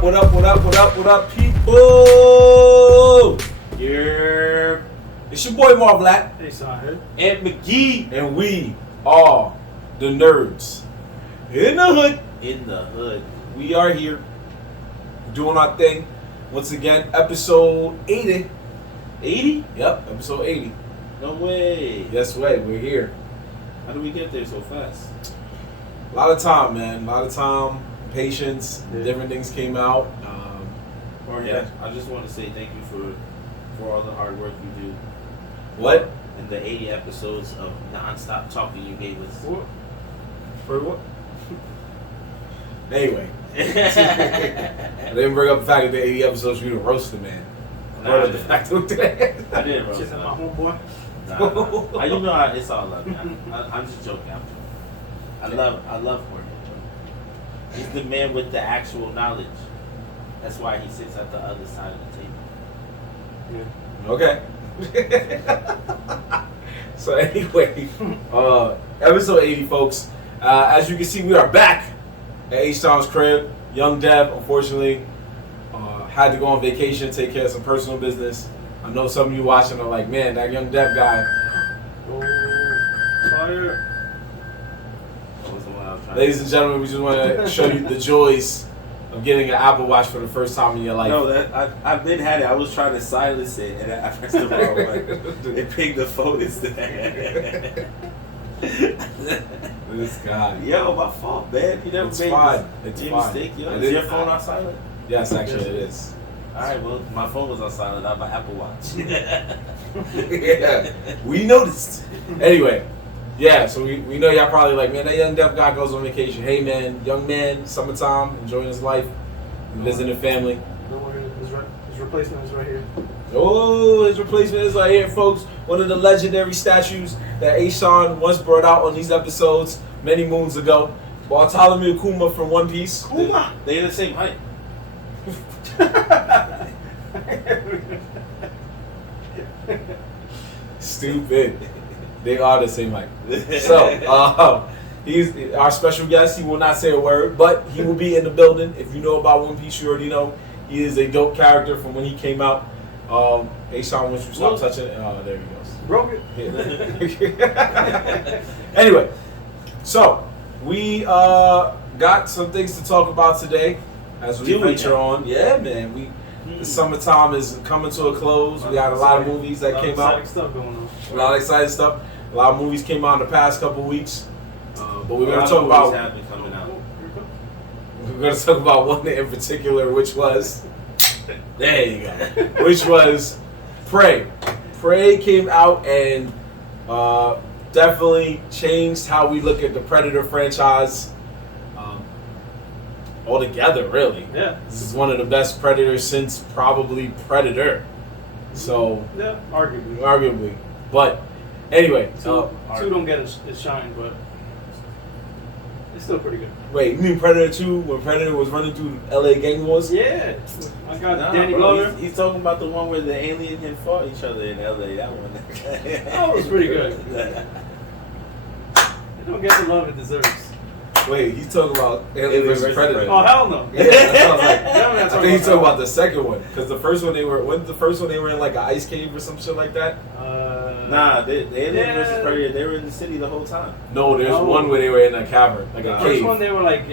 What up, people? Yeah. It's your boy Marv Black. Hey, Sahib. And McGee. And we are the Nerdz. In the hood. In the hood. We are here. Doing our thing. Once again, episode 80. 80? Yep, episode 80. No way. Yes way, we're here. How do we get there so fast? A lot of time, man. A lot of time, patience. Yeah. Different things came out. Yeah. I just want to say thank you for all the hard work you do. What? And the 80 episodes of non-stop talking you gave us. What? For what? Anyway. I didn't bring up the fact that the 80 episodes we would roast the man. Nah, The fact that we did. I didn't roast She's him. my homeboy. Nah. You know it's all love, man. I'm just joking. I love Jorge. He's the man with the actual knowledge. That's why he sits at the other side of the table. Okay. So anyway, episode 80, folks. As you can see, we are back at H-Town's crib. Young Dev, unfortunately, had to go on vacation, take care of some personal business. I know some of you watching are like, man, that Young Dev guy. Oh, fire. That was the one I was trying Ladies and gentlemen, we just want to show you the joys of getting an Apple Watch for the first time in your life. No, I've been had it. I was trying to silence it, and I pressed the wrong one. It pinged the phone instead. This guy. Yo, my fault, man. You never It's made fine. this It's fine. mistake. Yo, I is didn't- your phone on silent? Yes, actually it is. All right, well, my phone was on silent. I have my Apple Watch. Yeah, we noticed. Anyway, yeah, so we know y'all probably like, man, that Young Dev guy goes on vacation. Hey, man, young man, summertime, enjoying his life, visiting family. Don't worry, his replacement is right here. Oh, his replacement is right here, folks. One of the legendary statues that Ashawn once brought out on these episodes many moons ago. Bartholomew Kuma from One Piece. Kuma. They're the same height. Stupid. They are the same height. So, he's our special guest. He will not say a word, but he will be in the building. If you know about One Piece, you already know. He is a dope character from when he came out. Ashawn, once you stop touching it, there he goes. Broke it. Anyway, so we got some things to talk about today as we venture on. Yeah, man. The summertime is coming to a close. We got a lot of movies that came out. Stuff going on. A lot of exciting stuff. A lot of movies came out in the past couple of weeks. But we're going to talk Have about. been coming out. We're going to talk about one in particular, which was. There you go. Which was Prey. Prey came out and definitely changed how we look at the Predator franchise altogether, really. Yeah. This is one of the best Predators since probably Predator. So, Yeah, arguably. arguably. But, anyway. Two don't get its shine, but it's still pretty good. Wait, you mean Predator 2 when Predator was running through LA gang wars? Yeah. I got Nah, Danny bro, Glover. he's talking about the one where the alien and fought each other in LA. That one. That was pretty good. It don't get the love it deserves. Wait, he's talking about Alien vs. Predator. Oh, hell no. Yeah, that's what I was like. Yeah, I think he's talking about the second one. Because the first one they were, when the first one they were in like an ice cave or some shit like that? Nah, the alien Yeah. versus Predator. They were in the city the whole time. No, there's No. one where they were in a cavern, like a The cave. first one they were like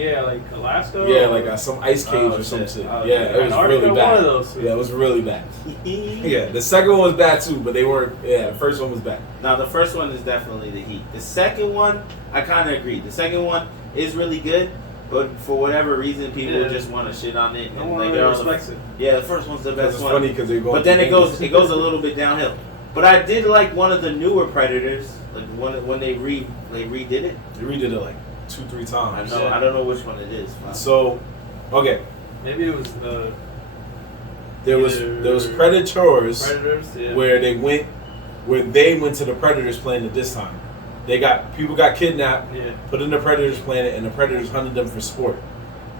Alaska. Yeah, like some ice cage Oh, or some shit. shit. Oh, Yeah, yeah. it was Antarctica, really bad. one of those. Yeah, it was really bad. Yeah, the second one was bad too, but they weren't. Yeah, the first one was bad. Now the first one is definitely the heat. The second one, I kind of agree. The second one is really good, but for whatever reason, people just want to shit on it. No and one like, really they're all respects it. Yeah, the first one's the best It's one. funny because they go. But then it goes a little bit downhill. But I did like one of the newer Predators, like when they redid it. They redid it like 2-3 I times. know. I don't know which one it is. So, okay, Maybe it was the there was Predators. Predators. Yeah. Where they went to the Predators planet this time. People got kidnapped, Yeah. put in the Predators planet, and the Predators hunted them for sport.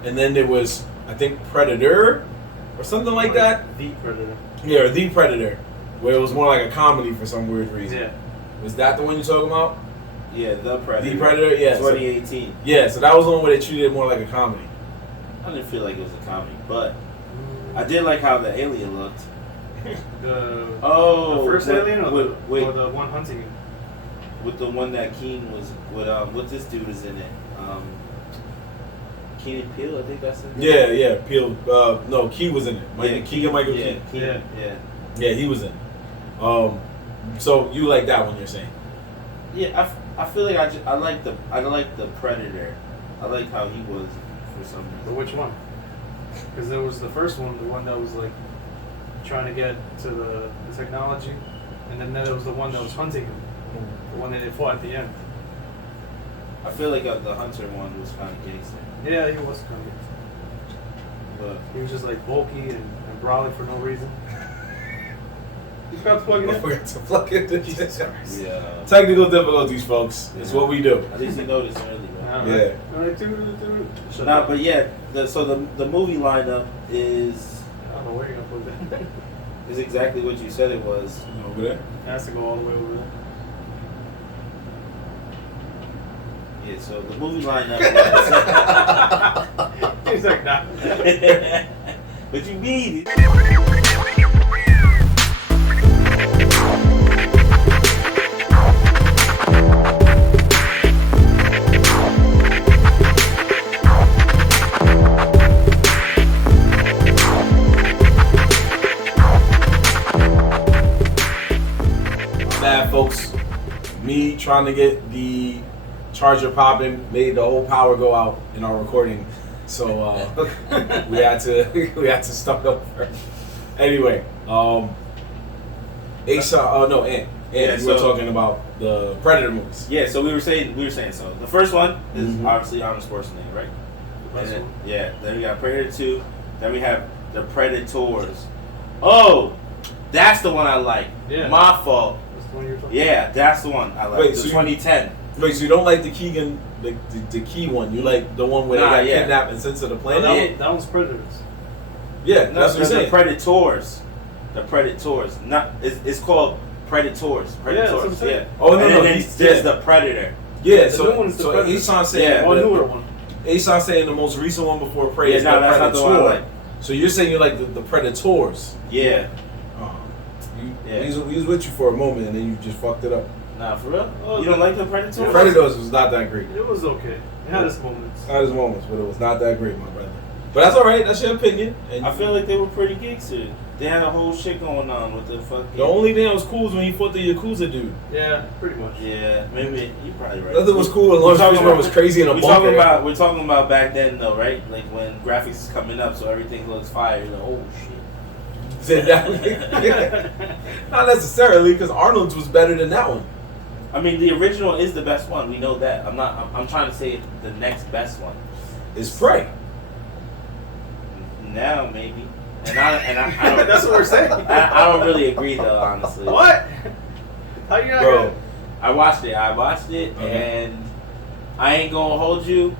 And then there was, I think, Predator or something like that. The Predator. Yeah, or The Predator, where it was more like a comedy for some weird reason. Yeah. Was that the one you're talking about? Yeah, The Predator. The Predator, yeah. 2018. So that was the one where they treated it more like a comedy. I didn't feel like it was a comedy, but I did like how the alien looked. The first with- alien or with the one hunting him? with the one that Keen was with what this dude is in it. Keenan Peele, I think that's his name. Yeah, Peel. No, Key was in it. Keegan Michael yeah, Key. Keenan, Yeah, he was in it. So you like that one? You're saying? yeah. I feel like I like the Predator. I like how he was for some But reason. which one? Because there was the first one, the one that was like trying to get to the technology, and then there was the one that was hunting him, the one that they fought at the end. I feel like the Hunter one was kind of gangster, Yeah, he was kind of. but He was just like bulky and brolic for no reason. You forgot to plug it I in. forgot to plug it in. yeah. Technical difficulties, folks. It's what we do. At least he noticed early. Right? Yeah. Shut No, up. but yeah. So the movie lineup is I don't know where you're gonna put that. is exactly what you said it was. Over there. It has to go all the way over there. Yeah. So the movie lineup. He's like, nah. What you mean? Bad folks. Me trying to get the charger popping made the whole power go out in our recording, so we had to start over. Anyway, Ant. Yeah, You were talking about the Predator movies. Yeah. So we were saying so. The first one is Mhm. obviously Arnold Schwarzenegger, right? The And first then, one. yeah. Then we got Predator 2. Then we have the Predators. Oh, that's the one I like. Yeah. My fault. That's the one you're talking Yeah, that's the one I like. Wait, the so you- 2010. Wait, so you don't like the Keegan, the key one? You like the one where Nah, they got yeah. kidnapped and sent to the about. planet? Oh, Yeah. that one's Predators. Yeah, No, that's what I'm the saying. Predators. The Predators. Not. It's called Predators. that's Predators. what I'm saying. Yeah. Oh, no, and no, then he's- there's yeah. the Predator. Yeah, The new one's the so Predator. Asan's saying Yeah. Or newer one. Asan's saying the most recent one before Prey Yeah, is no, the that's not Predator. the one I like. So you're saying you like the Predators? Yeah. Yeah. We was with you for a moment and then you just fucked it up. Nah, for real. Oh, You don't like the Predators? Yeah. Predators was not that great. It was okay. It had its moments. Not his moments, but it was not that great, my brother. But that's all right. That's your opinion. And I feel like they were pretty gangster. They had a whole shit going on with the fucking. the only thing that was cool was when he fought the Yakuza dude. Yeah, pretty much. Yeah, maybe you're probably right. Nothing was cool and We're Lawrence talking Fishburne about- was crazy in a bunker. We're talking about back then though, right? Like when graphics is coming up, so everything looks fire. You're like, oh shit. Not necessarily, because Arnold's was better than that one. I mean, the original is the best one. We know that. I'm trying to say the next best one. It's Prey. Now maybe. And I don't. That's what we're saying. I don't really agree though, honestly. What? How you not Bro. gonna? I watched it, Okay. and I ain't gonna hold you.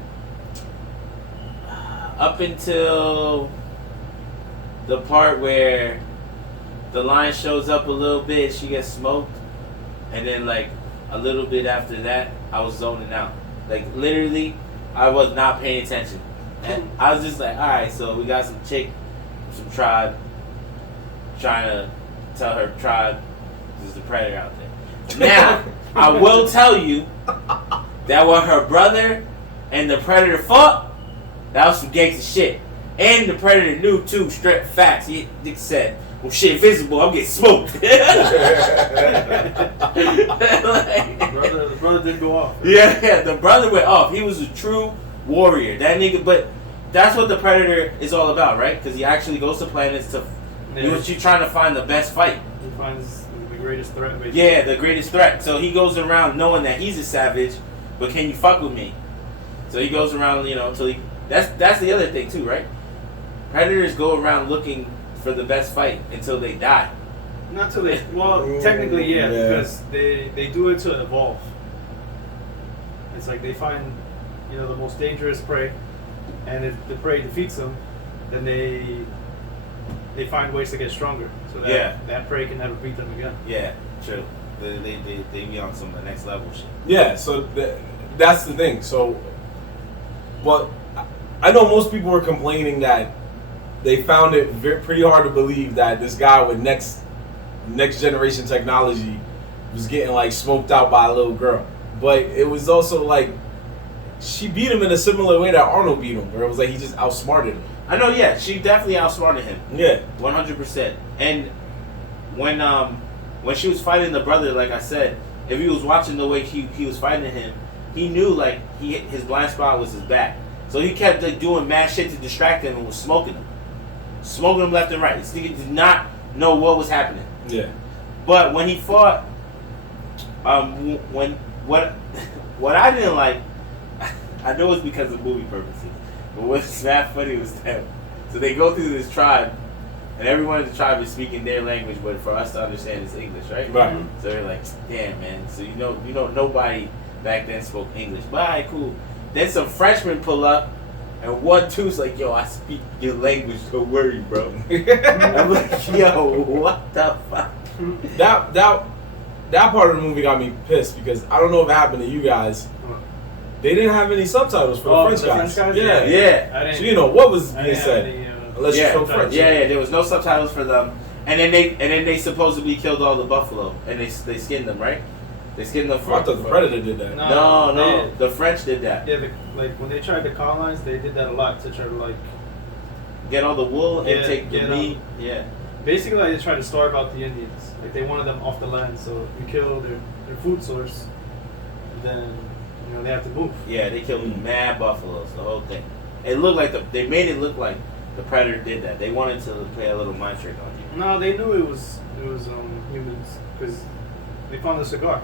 Up until the part where the lion shows up a little bit, she gets smoked, and then like a little bit after that, I was zoning out. Like literally, I was not paying attention, and I was just like, all right, so we got some chick, some tribe, trying to tell her tribe there's a predator out there. Now, I will tell you that when her brother and the predator fought, that was some gangster shit. And the predator knew too, straight facts. He said, well shit, invisible, I'm getting smoked. The brother did go off. Yeah, the brother went off. He was a true warrior. That nigga, but that's what the predator is all about, right? Because he actually goes to planets to. He was trying to find the best fight. He finds the greatest threat. Basically. Yeah, the greatest threat. So he goes around knowing that he's a savage, but can you fuck with me? So he goes around, till he. That's the other thing too, right? Predators go around looking for the best fight until they die. Not till they. Well, technically, yeah, because they do it to evolve. It's like they find, the most dangerous prey, and if the prey defeats them, then they find ways to get stronger, so that that prey can never beat them again. Yeah, true. They be on some next level shit. Yeah, so that's the thing. So, but I know most people were complaining that they found it pretty hard to believe that this guy with next generation technology was getting like smoked out by a little girl. But it was also like she beat him in a similar way that Arnold beat him, where it was like he just outsmarted him. I know, yeah, she definitely outsmarted him. Yeah, 100%. And when she was fighting the brother, like I said, if he was watching the way he was fighting him, he knew like his blind spot was his back. So he kept like doing mad shit to distract him and was smoking him left and right. This nigga did not know what was happening. yeah. But when he fought, what I didn't like, I know it's because of movie purposes, but what's mad funny was that so they go through this tribe, and everyone in the tribe is speaking their language, but for us to understand it's English, right? Right. So they're like, damn, man. So you know nobody back then spoke English. But all right, cool. Then some freshmen pull up, and one dude's like, yo, I speak your language, don't worry, bro. I'm like, yo, what the fuck? That part of the movie got me pissed because I don't know if it happened to you guys. They didn't have any subtitles for the French guys. Yeah. Yeah. So you know what was being said. Unless you spoke French. Yeah, there was no subtitles for them. And then they supposedly killed all the buffalo and they skinned them, right? They skinned them. I thought the Predator did that. No, the French did that. Yeah, like when they tried to colonize, they did that a lot to try to like get all the wool and take the meat. Yeah. Basically, like, they tried to starve out the Indians. Like they wanted them off the land, so we kill their food source. Then they have to move. Yeah, they killed mad buffaloes, the whole thing. It looked like they made it look like the Predator did that. They wanted to play a little mind trick on you. No, they knew it was humans because they found the cigar.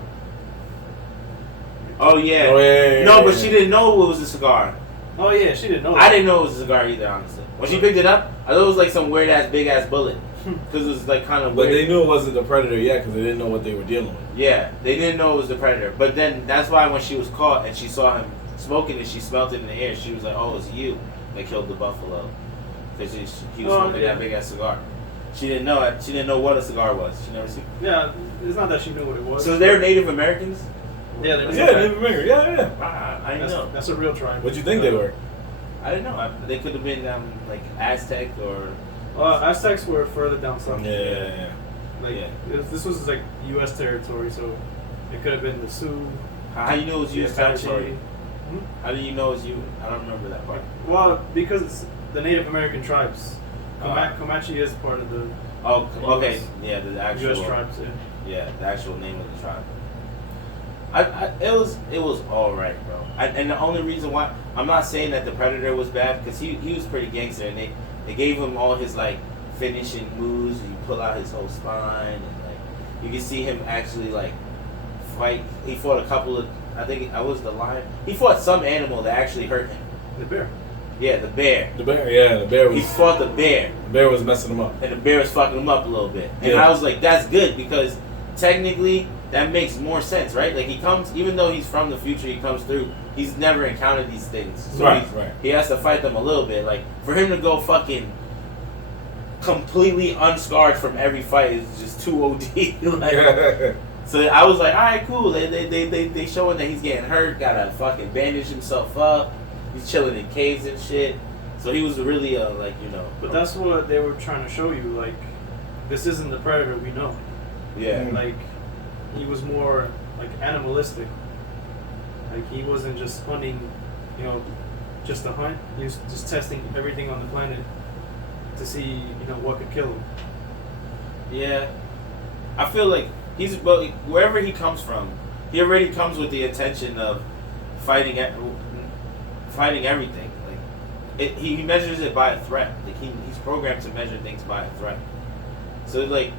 Oh yeah. Yeah. No, but she didn't know it was a cigar. Oh yeah, she didn't know. I didn't know it was a cigar either, honestly. When she picked it up, I thought it was like some weird ass big ass bullet because it was like kind of. But weird. they knew it wasn't the Predator yet because they didn't know what they were dealing with. Yeah, they didn't know it was the Predator. But then that's why when she was caught and she saw him smoking and she smelled it in the air, she was like, "Oh, it's you that killed the buffalo," because he was smoking that big ass cigar. She didn't know it. She didn't know what a cigar was. She never seen. Yeah, it's not that she knew what it was. So they're Native Americans. Yeah, Native American. Yeah. I didn't know. That's a real tribe. What'd you think they were? I didn't know. They could have been like Aztec or. Aztecs were further down south. Yeah. This was like U.S. territory, so it could have been the Sioux. How do you know it was U.S. Apache. territory? How do you know it was you? I don't remember that part. Well, because it's the Native American tribes. Comanche is part of the. Oh, okay. Yeah, the actual U.S. tribes. Yeah, the actual name of the tribe. It was all right, bro. And the only reason why I'm not saying that the Predator was bad because he was pretty gangster and they gave him all his like finishing moves and you pull out his whole spine and like you can see him actually like fight. He fought a couple of I was the lion. He fought some animal that actually hurt him. The bear. Yeah, the bear. The bear was. He fought the bear. The bear was messing him up. And the bear was fucking him up a little bit. And Yeah. I was like, that's good because technically that makes more sense, right? Like he comes, even though he's from the future, he comes through. He's never encountered these things, so Right. he has to fight them a little bit. Like for him to go fucking completely unscarred from every fight is just too OD. Like, so I was like, all right, cool. They showing that he's getting hurt, gotta fucking bandage himself up. He's chilling in caves and shit. So he was really But that's what they were trying to show you. Like, this isn't the Predator we know. Yeah. Like, he was more like animalistic. Like he wasn't just hunting, just to hunt. He was just testing everything on the planet to see, what could kill him. Yeah. I feel like wherever he comes from, he already comes with the intention of fighting everything. Like he measures it by a threat. Like he's programmed to measure things by a threat. So like,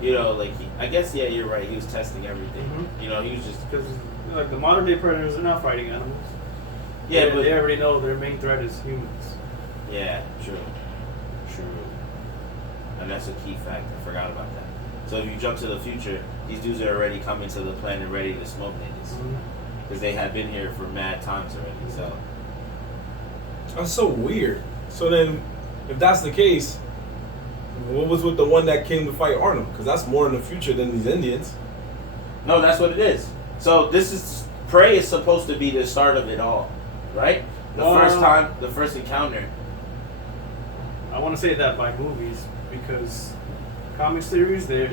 I guess you're right. He was testing everything. Mm-hmm. He was just because like the modern day predators are not fighting animals. Yeah, they already know their main threat is humans. Yeah, true. And that's a key fact. I forgot about that. So if you jump to the future, these dudes are already coming to the planet ready to smoke niggas. Because they have been here for mad times already, so. That's so weird. So then, if that's the case, what was with the one that came to fight Arnold? Because that's more in the future than these Indians. No, that's what it is. So Prey is supposed to be the start of it all, right? the first encounter. I want to say that by movies because comic series they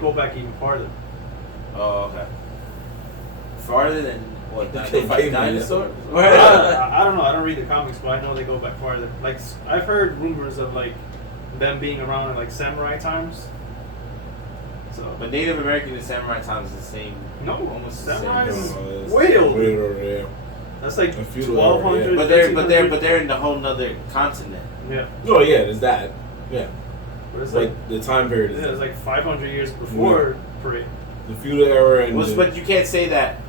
go back even farther. Oh, okay. Farther than what? Okay, They fight caveman. dinosaurs? I don't know. I don't read the comics, but I know they go back farther. Like I've heard rumors of like them being around in like samurai times. So, But Native American and samurai times is the same. no, Almost the samurai same. is No, way older. way over there. That's like A feudal 1200. era, But they're in the whole nother continent. yeah. Oh yeah, there's that. Yeah, But it's like like the time period. Is it's like 500 years before parade. the feudal era and. But you can't say that.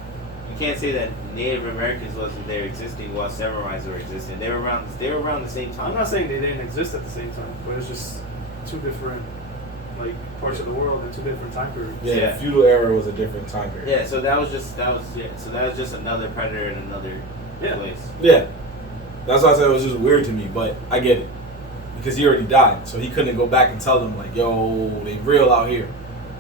You can't say that Native Americans wasn't there existing while samurais were existing. They were around. They were around the same time. I'm not saying they didn't exist at the same time, but it's just two different like parts of the world and two different time periods. yeah, the feudal era was a different time period. Yeah. So that was just another predator in another place. Yeah, that's why I said it was just weird to me, but I get it because he already died, so he couldn't go back and tell them like, "Yo, they real out here."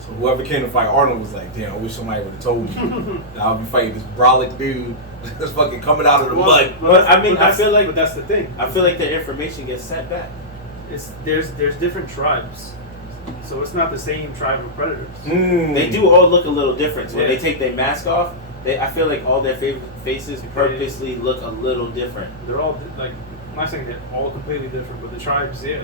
So whoever came to fight Arnold was like, "Damn, I wish somebody would have told me that I'll be fighting this brolic dude that's fucking coming out of the mud." But I mean, I feel like but that's the thing. I feel like the information gets set back. There's different tribes, so it's not the same tribe of predators. They do all look a little different. So when Yeah. they take their mask off, I feel like all their faces purposely look a little different. They're all like I'm not saying they're all completely different, but the tribes, they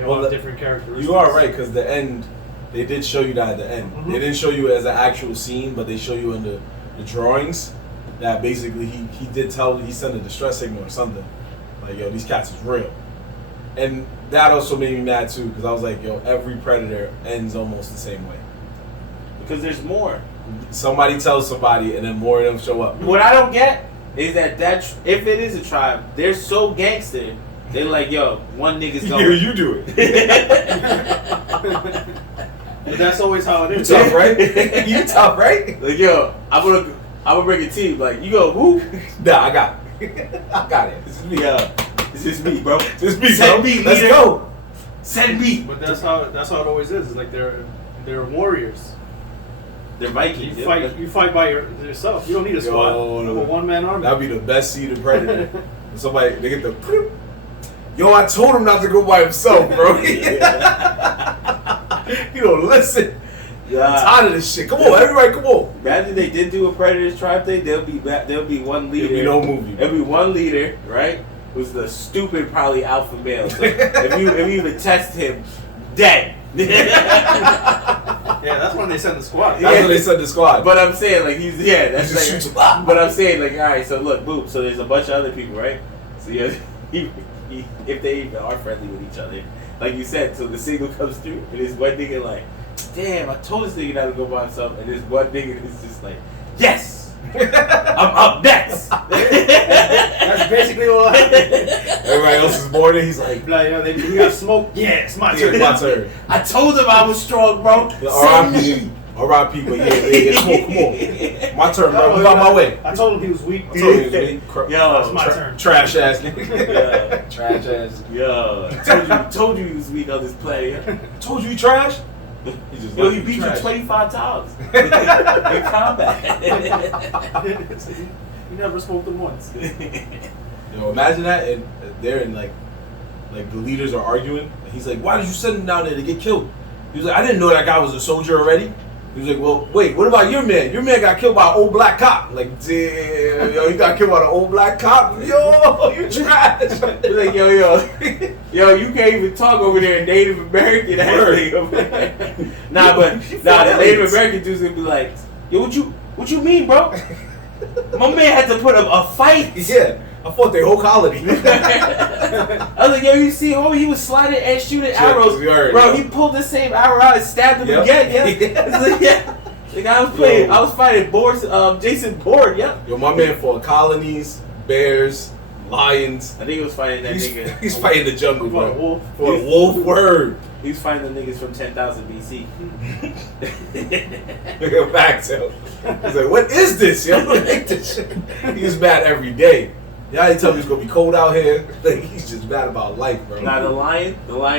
Well, all have different characteristics. You are right because the end, they did show you that at the end. Mhm. They didn't show you it as an actual scene, but they show you in the drawings that basically he did he sent a distress signal or something like, "Yo, these cats is real." And that also made me mad too because I was like, "Yo, every predator ends almost the same way." Because there's more. Somebody tells somebody, and then more of them show up. What I don't get is that if it is a tribe, they're so gangster. They're like, yo, one nigga's going. Yeah, you do it. But that's always how it is. You tough, right? You tough, right? Like, yo, I'm gonna bring a team. Like, you go who? Nah, I got it. I got it. This is me. Yeah, it's just me, bro. This is me, Send bro. me, Let's leader. go. Send me. But that's how it always is. It's like they're warriors. They're Vikings. You fight by yourself. You don't need a squad. Yo, You have a one-man army. That'd be the best seed of predator. Somebody they get the. Yo, I told him not to go by himself, bro. You don't listen. Yeah. I'm tired of this shit. Come on, everybody, come on. Imagine they did do a Predators tribe thing. There'll be one leader. It'll be no movie. There'll be one leader, right? Who's the stupid, probably alpha male. So if you even test him, dead. Yeah, that's when they send the squad. That's when they sent the squad. But I'm saying like that's He just like. shoots a lot. But I'm saying like, all right, so look, boom. So there's a bunch of other people, right? So yeah, if they even are friendly with each other, like you said, so the signal comes through, and this one nigga like, damn, I told this nigga not to go by himself, and this one nigga is just like, yes, I'm up next. That's basically what happened. Everybody else is boarding. He's like, We got smoke. Yeah, it's my turn. my turn. I told him I was strong, bro. R.I.P. R.I.P. But yeah, come on. My turn, bro. Move out my way. I told him he was weak. I told you, man. Yo, It's my turn. Trash ass nigga. Yeah. Trash ass. Yo, told you he was weak on this play. Told you he trash. Yo, he beat you 25 times in combat. He never spoke them once. Yo, imagine that, and they're in like the leaders are arguing. And he's like, "Why did you send him down there to get killed?" He was like, "I didn't know that guy was a soldier already." He was like, "Well, wait, what about your man? Your man got killed by an old black cop." Like, damn, yo, you got killed by an old black cop. Yo, you trash. He's like, yo, you can't even talk over there in Native American. The Native American dude's gonna be like, yo, what you mean, bro? My man had to put up a fight. Yeah, I fought their whole colony. I was like, yo, you see, homie, he was sliding and shooting arrows. Bro, he pulled the same arrow out and stabbed him again, yeah. It's like, yeah. Like I was fighting Jason Bourne, yeah. Yo, my man fought colonies, bears, lions. I think he was fighting that nigga. He's fighting the jungle, For bro. a wolf. For a wolf word. He was fighting the niggas from 10,000 BC. Look at back to him. He's like, what is this, yo? I hate this shit. He's mad every day. Y'all didn't tell me it's gonna be cold out here. Like, he's just mad about life, bro. Now the lion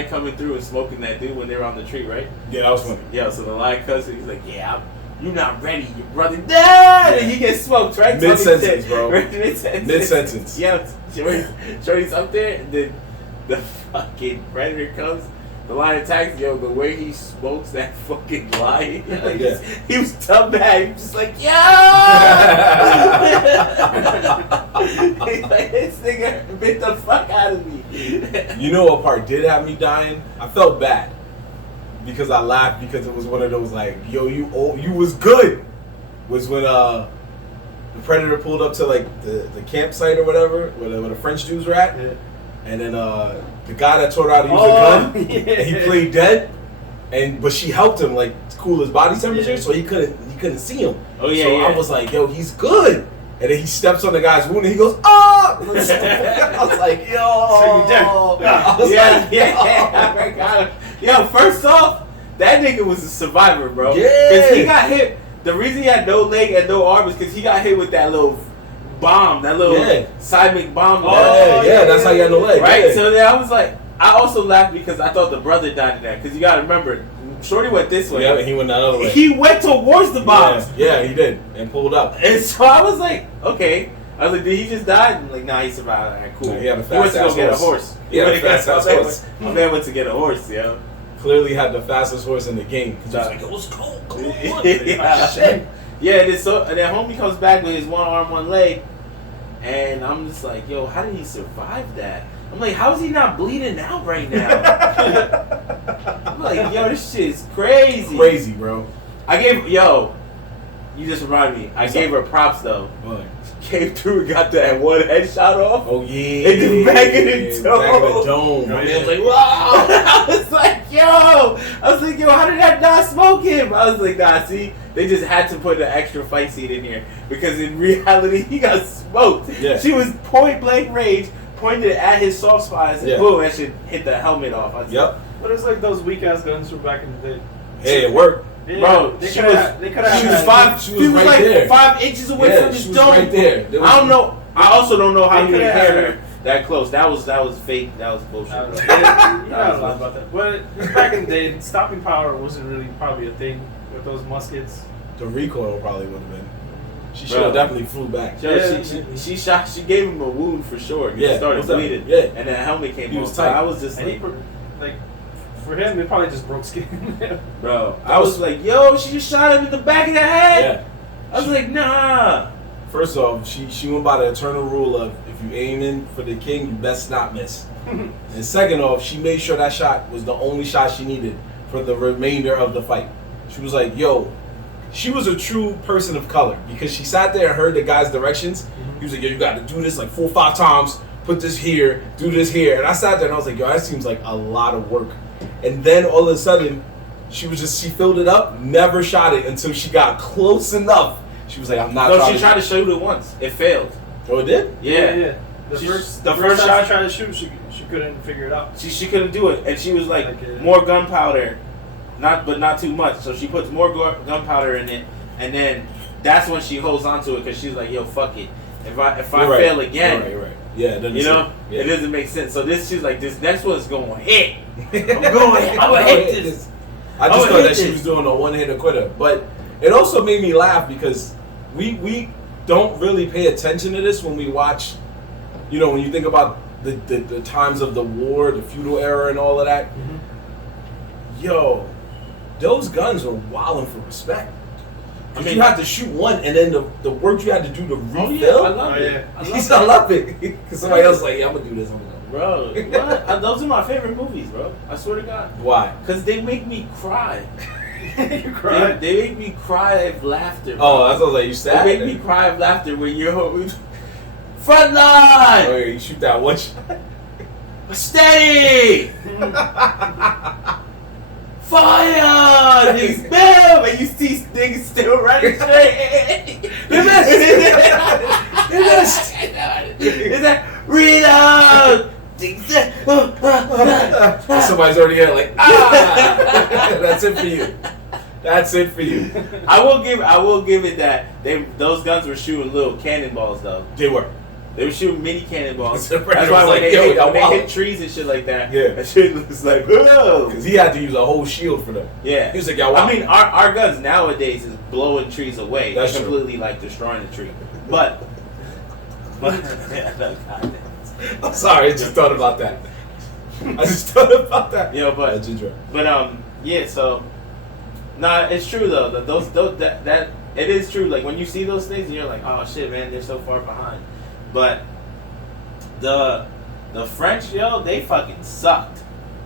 coming through and smoking that dude when they were on the tree, right? Yeah, that was funny. Yeah, so the lion comes and he's like, yeah, "You're not ready, your brother." Dad, and he gets smoked right. Mid sentence, bro. Mid-sentence. Mid sentence. Yeah, Shorty's up there, and then the fucking predator comes. The lion attacks, yo, the way he smokes that fucking lion. Like, Yeah. He was dumb bad. He was just like, yo! He's like, this nigga bit the fuck out of me. You know what part did have me dying? I felt bad. Because I laughed because it was one of those like, yo, you was good. Was when the predator pulled up to like the campsite or whatever, where the French dudes were at. Yeah. And then the guy that taught her how to use the gun, yeah. he played dead, but she helped him like to cool his body temperature, so he couldn't see him. Oh yeah, so yeah. I was like, yo, he's good. And then he steps on the guy's wound and he goes, ah! I was like, yo. So you dead. I was like, yeah. I got him. Yo, first off, that nigga was a survivor, bro. Yeah. Because he got hit. The reason he had no leg and no arm is because he got hit with that little bomb, that little seismic bomb. Yeah, that's how you had no leg. Right? Yeah. So then I was like, I also laughed because I thought the brother died in that. Because you got to remember, Shorty went this way. Yeah, he went the other way. He went towards the bombs. Yeah, he did. And pulled up. And so I was like, okay. I was like, did he just die? I'm like, nah, he survived. All right, cool. No, he had a He went to go fast-ass get a horse. horse. He had a fast-ass horse. My man went to get a horse, yo. Clearly had the fastest horse in the game. Because he was like, yo, let's go. Come on. Yeah. Shit. Yeah, and then homie comes back with his one arm, one leg. And I'm just like, yo, how did he survive that? I'm like, how is he not bleeding out right now? I'm like, yo, this shit is crazy. Crazy, bro. You just reminded me. I gave her props though. What? Came through and got that one headshot off. Oh, yeah. In the back of the dome. Back of the dome. My man was like, wow. I was like, yo, how did that not smoke him? I was like, nah, see, they just had to put an extra fight scene in here because in reality, he got smoked. Yeah. She was point blank range, pointed at his soft spot, and boom, that shit hit the helmet off. I was Yep. But it's like those weak ass guns from back in the day. Hey, it worked. Yeah, Bro, they she coulda was had- they coulda had she was that. five. She She was was right like there. 5 inches away Yeah, from his she was dome. right there. There was- I don't know. I also don't know how They you would coulda hear had her that close. That was fake. That was bullshit. I don't know. bro. You're not allowed about that. But back in the day, stopping power wasn't really probably a thing with those muskets. The recoil probably would have been. She Bro. should have definitely flew back. Yo, Yeah. she shot. She gave him a wound for sure. He Yeah, started most definitely. bleeding. Yeah. and then the helmet came He off. was So tight. I was just And he, like, for him, it probably just broke skin. bro. That I was was- like, yo, she just shot him in the back of the head. Yeah. I was like, nah. First off, she went by the eternal rule of if you aim in for the king, you best not miss. And second off, she made sure that shot was the only shot she needed for the remainder of the fight. She was like, yo, she was a true person of color because she sat there and heard the guy's directions. He was like, yo, you got to do this like 4 or 5 times. Put this here, do this here. And I sat there and I was like, yo, that seems like a lot of work. And then all of a sudden, she filled it up, never shot it until she got close enough. She was like, I'm not No, trying she tried to shoot it once. It failed. Oh, it did? Yeah. The She- first the shot first she shot- tried to shoot, she couldn't figure it out. She couldn't do it, and she was like, Okay. more gunpowder, but not too much. So she puts more gunpowder in it, and then that's when she holds on to it because she's like, yo, fuck it. If I You're right. fail again, You're right. Yeah, it doesn't you know, yeah. it doesn't make sense. So she's like, this next one's gonna hit. I'm gonna hit this. I I'm just gonna thought hit that she this. was doing a one-hitter quitter, but it also made me laugh because we don't really pay attention to this when we watch. You know, when you think about the times of the war, the feudal era, and all of that. Mm-hmm. Yo, those guns were wilding for respect. I I mean- mean, you had to shoot one, and then the work you had to do to Oh refill. yeah, I love Oh, it. yeah. I I love love it because somebody else was like, yeah, I'm gonna do this. I'm gonna go. Bro, what? Those are my favorite movies, bro. I swear to God. Why? Because they make me cry. You cried. They make me cry of laughter. bro. Oh, that sounds like you They sad. make me cry of laughter when you're front Oh, line, yeah, you shoot that one shot. steady, fire, niggas, bam, and you see niggas still running straight. They missed. Is that reload? Somebody's already here, like, ah! That's it for you. That's it for you. I will give it that those guns were shooting little cannonballs though. They were. They were shooting mini cannonballs. The That's Predator why was when like, they, yo, hit, y'all when they wild. hit trees and shit like that, Yeah. that shit was like, whoa. Because he had to use a whole shield for them. Yeah. He was like, y'all wild. I mean, our guns nowadays is blowing trees away. That's They're true. completely like destroying the tree. But yeah, no, God. I'm sorry, I just thought about that. I just thought about that. Yeah, but yeah, so nah, it's true though. That it is true. Like when you see those things, and you're like, oh shit, man, they're so far behind. But the French, yo, they fucking sucked.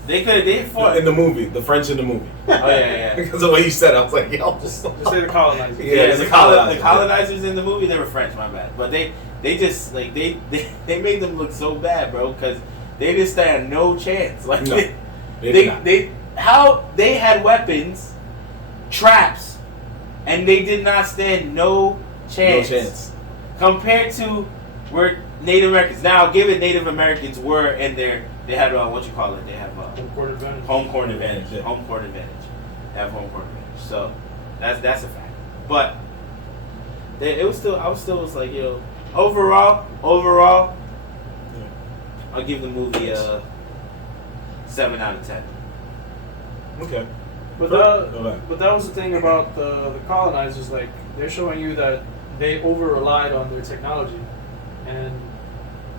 They fought in the movie, the French in the movie. Oh yeah. Because the way you said it, I was like, yo, Just say the colonizers. Yeah, the the colonizers. colonizers in the movie, they were French, my bad. But they just like they made them look so bad, bro, because they didn't stand no chance. Like No, they had weapons, traps, and they did not stand no chance. No chance. Compared to where Native Americans. Now, I'll give it, Native Americans were in there. They had what you call it? They have Home court advantage. home court advantage. Yeah. Home court advantage. They have home court advantage. So that's a fact. But I was still like, yo, overall, I'll give the movie a 7 out of 10. Okay. But Go that was the thing about the colonizers. Like they're showing you that they over relied on their technology, and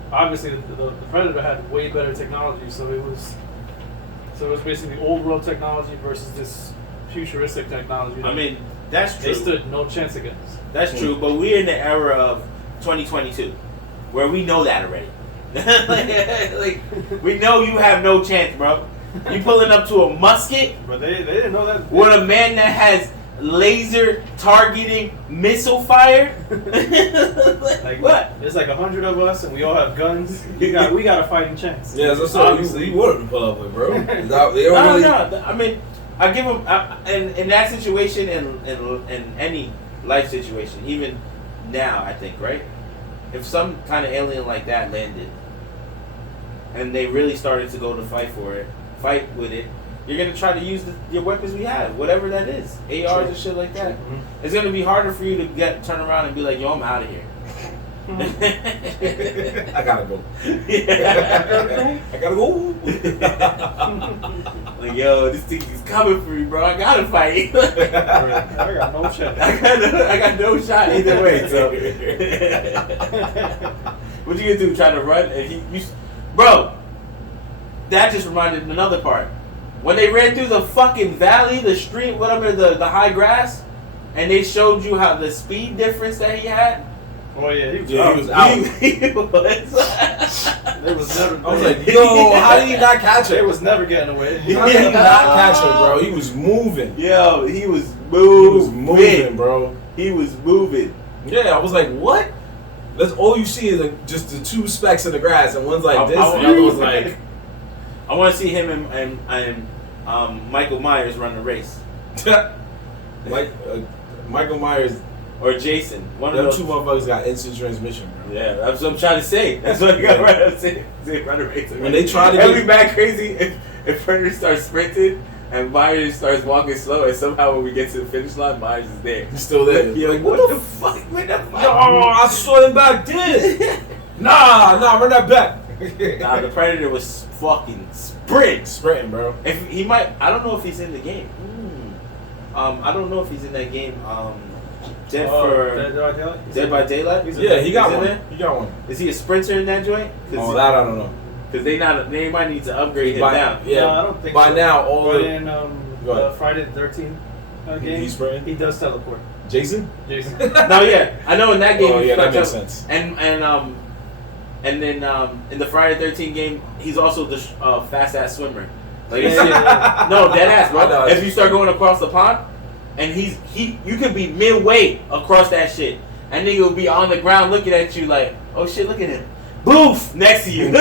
obviously the Predator had way better technology. So it was basically old world technology versus this futuristic technology. I mean, that's true. They stood no chance against. That's true, but we're in the era of 2022, where we know that already. like, we know you have no chance, bro. You pulling up to a musket, But they didn't know that. with a man that has laser targeting missile fire. Like what? There's like 100 of us, and we all have guns. We got a fighting chance. Yeah, that's what Obviously. you would pull up with, bro. They don't No, really. no. I mean, I give them in that situation and in any life situation, even now, I think, right? If some kind of alien like that landed, and they really started to go to fight with it, you're gonna try to use your weapons we have, whatever that is, ARs and shit like that. Mhm. It's gonna be harder for you to turn around and be like, yo, I'm out of here. I gotta go. Yeah. I gotta go. Like, yo, this thing is coming for me, bro. I gotta fight. I got no chance. I got no shot either way. So, what you gonna do? Try to run? And bro, that just reminded me of another part. When they ran through the fucking valley, the street, whatever, the high grass, and they showed you how the speed difference that he had. Oh yeah, he was Yeah, out. he was out. He was. They was never. I was like, yo, how did he not catch They it? was never getting away. How did he not catch it, bro? He was moving. Yo, he was He moving. was moving, bro. He was moving. Yeah, I was like, what? That's all you see is like just the two specks in the grass, and one's like this, and the other one's like. I want to see him and Michael Myers run a race, Michael Myers. or Jason. One of Them those two motherfuckers got instant transmission, bro. Yeah, that's what I'm trying to say. That's what I got right. I'm saying run a race. When they try to That'd get- be mad crazy if Predator starts sprinting and Myers starts walking slow, and somehow when we get to the finish line, Myers is there. He's still there. You're like, what the fuck? What the fuck? Yo, I saw him back then. Nah, run that back. Nah, the Predator was fucking Sprinting, bro. If he might, I don't know if he's in the game. I don't know if he's in that game. Dead by Daylight. Yeah, he got He's in one. there? He got one. Is he a sprinter in that joint? Oh, that I don't know. Because they might need to upgrade him By, now. yeah, No, I don't think by so. now all But the in Go the ahead. Friday the 13th game, He's sprinting? he does teleport. Jason. Jason. No, yeah, I know in that game. Oh he yeah, that fucked makes up. sense. And then in the Friday 13 game, he's also the fast ass swimmer. Like no, dead ass, I know. bro. If you start going across the pond, and you could be midway across that shit, and nigga will be on the ground looking at you like, oh shit, look at him. Boof! Next to you. Yo!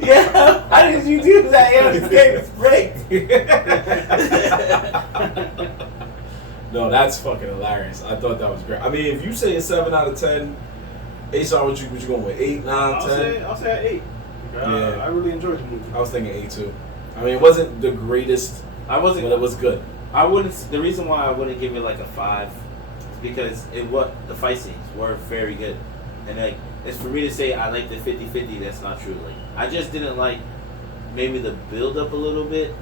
Yo! How did you do that? Yo, this game is rigged. No, that's fucking hilarious. I thought that was great. I mean, if you say a 7 out of 10, A-Star, what you going with? 8, 9, 10? I'll say at 8. Yeah. I really enjoyed the movie. I was thinking 8 too. I mean, it wasn't the greatest, I wasn't. but it was good. I wouldn't. The reason why I wouldn't give it like a 5 is because the fight scenes were very good. And like, it's for me to say I like the 50-50, that's not true. Like, I just didn't like maybe the build up a little bit,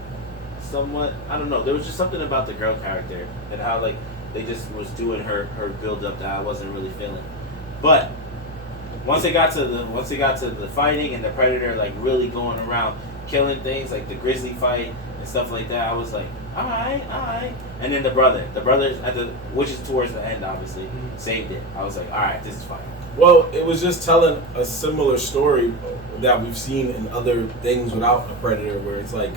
somewhat. I don't know. There was just something about the girl character and how like they just was doing her build up that I wasn't really feeling. But once it got to the fighting and the Predator like really going around killing things like the grizzly fight and stuff like that, I was like, all right. And then the brothers which is towards the end, obviously, saved it. I was like, all right, this is fine. Well, it was just telling a similar story that we've seen in other things without a Predator, where it's like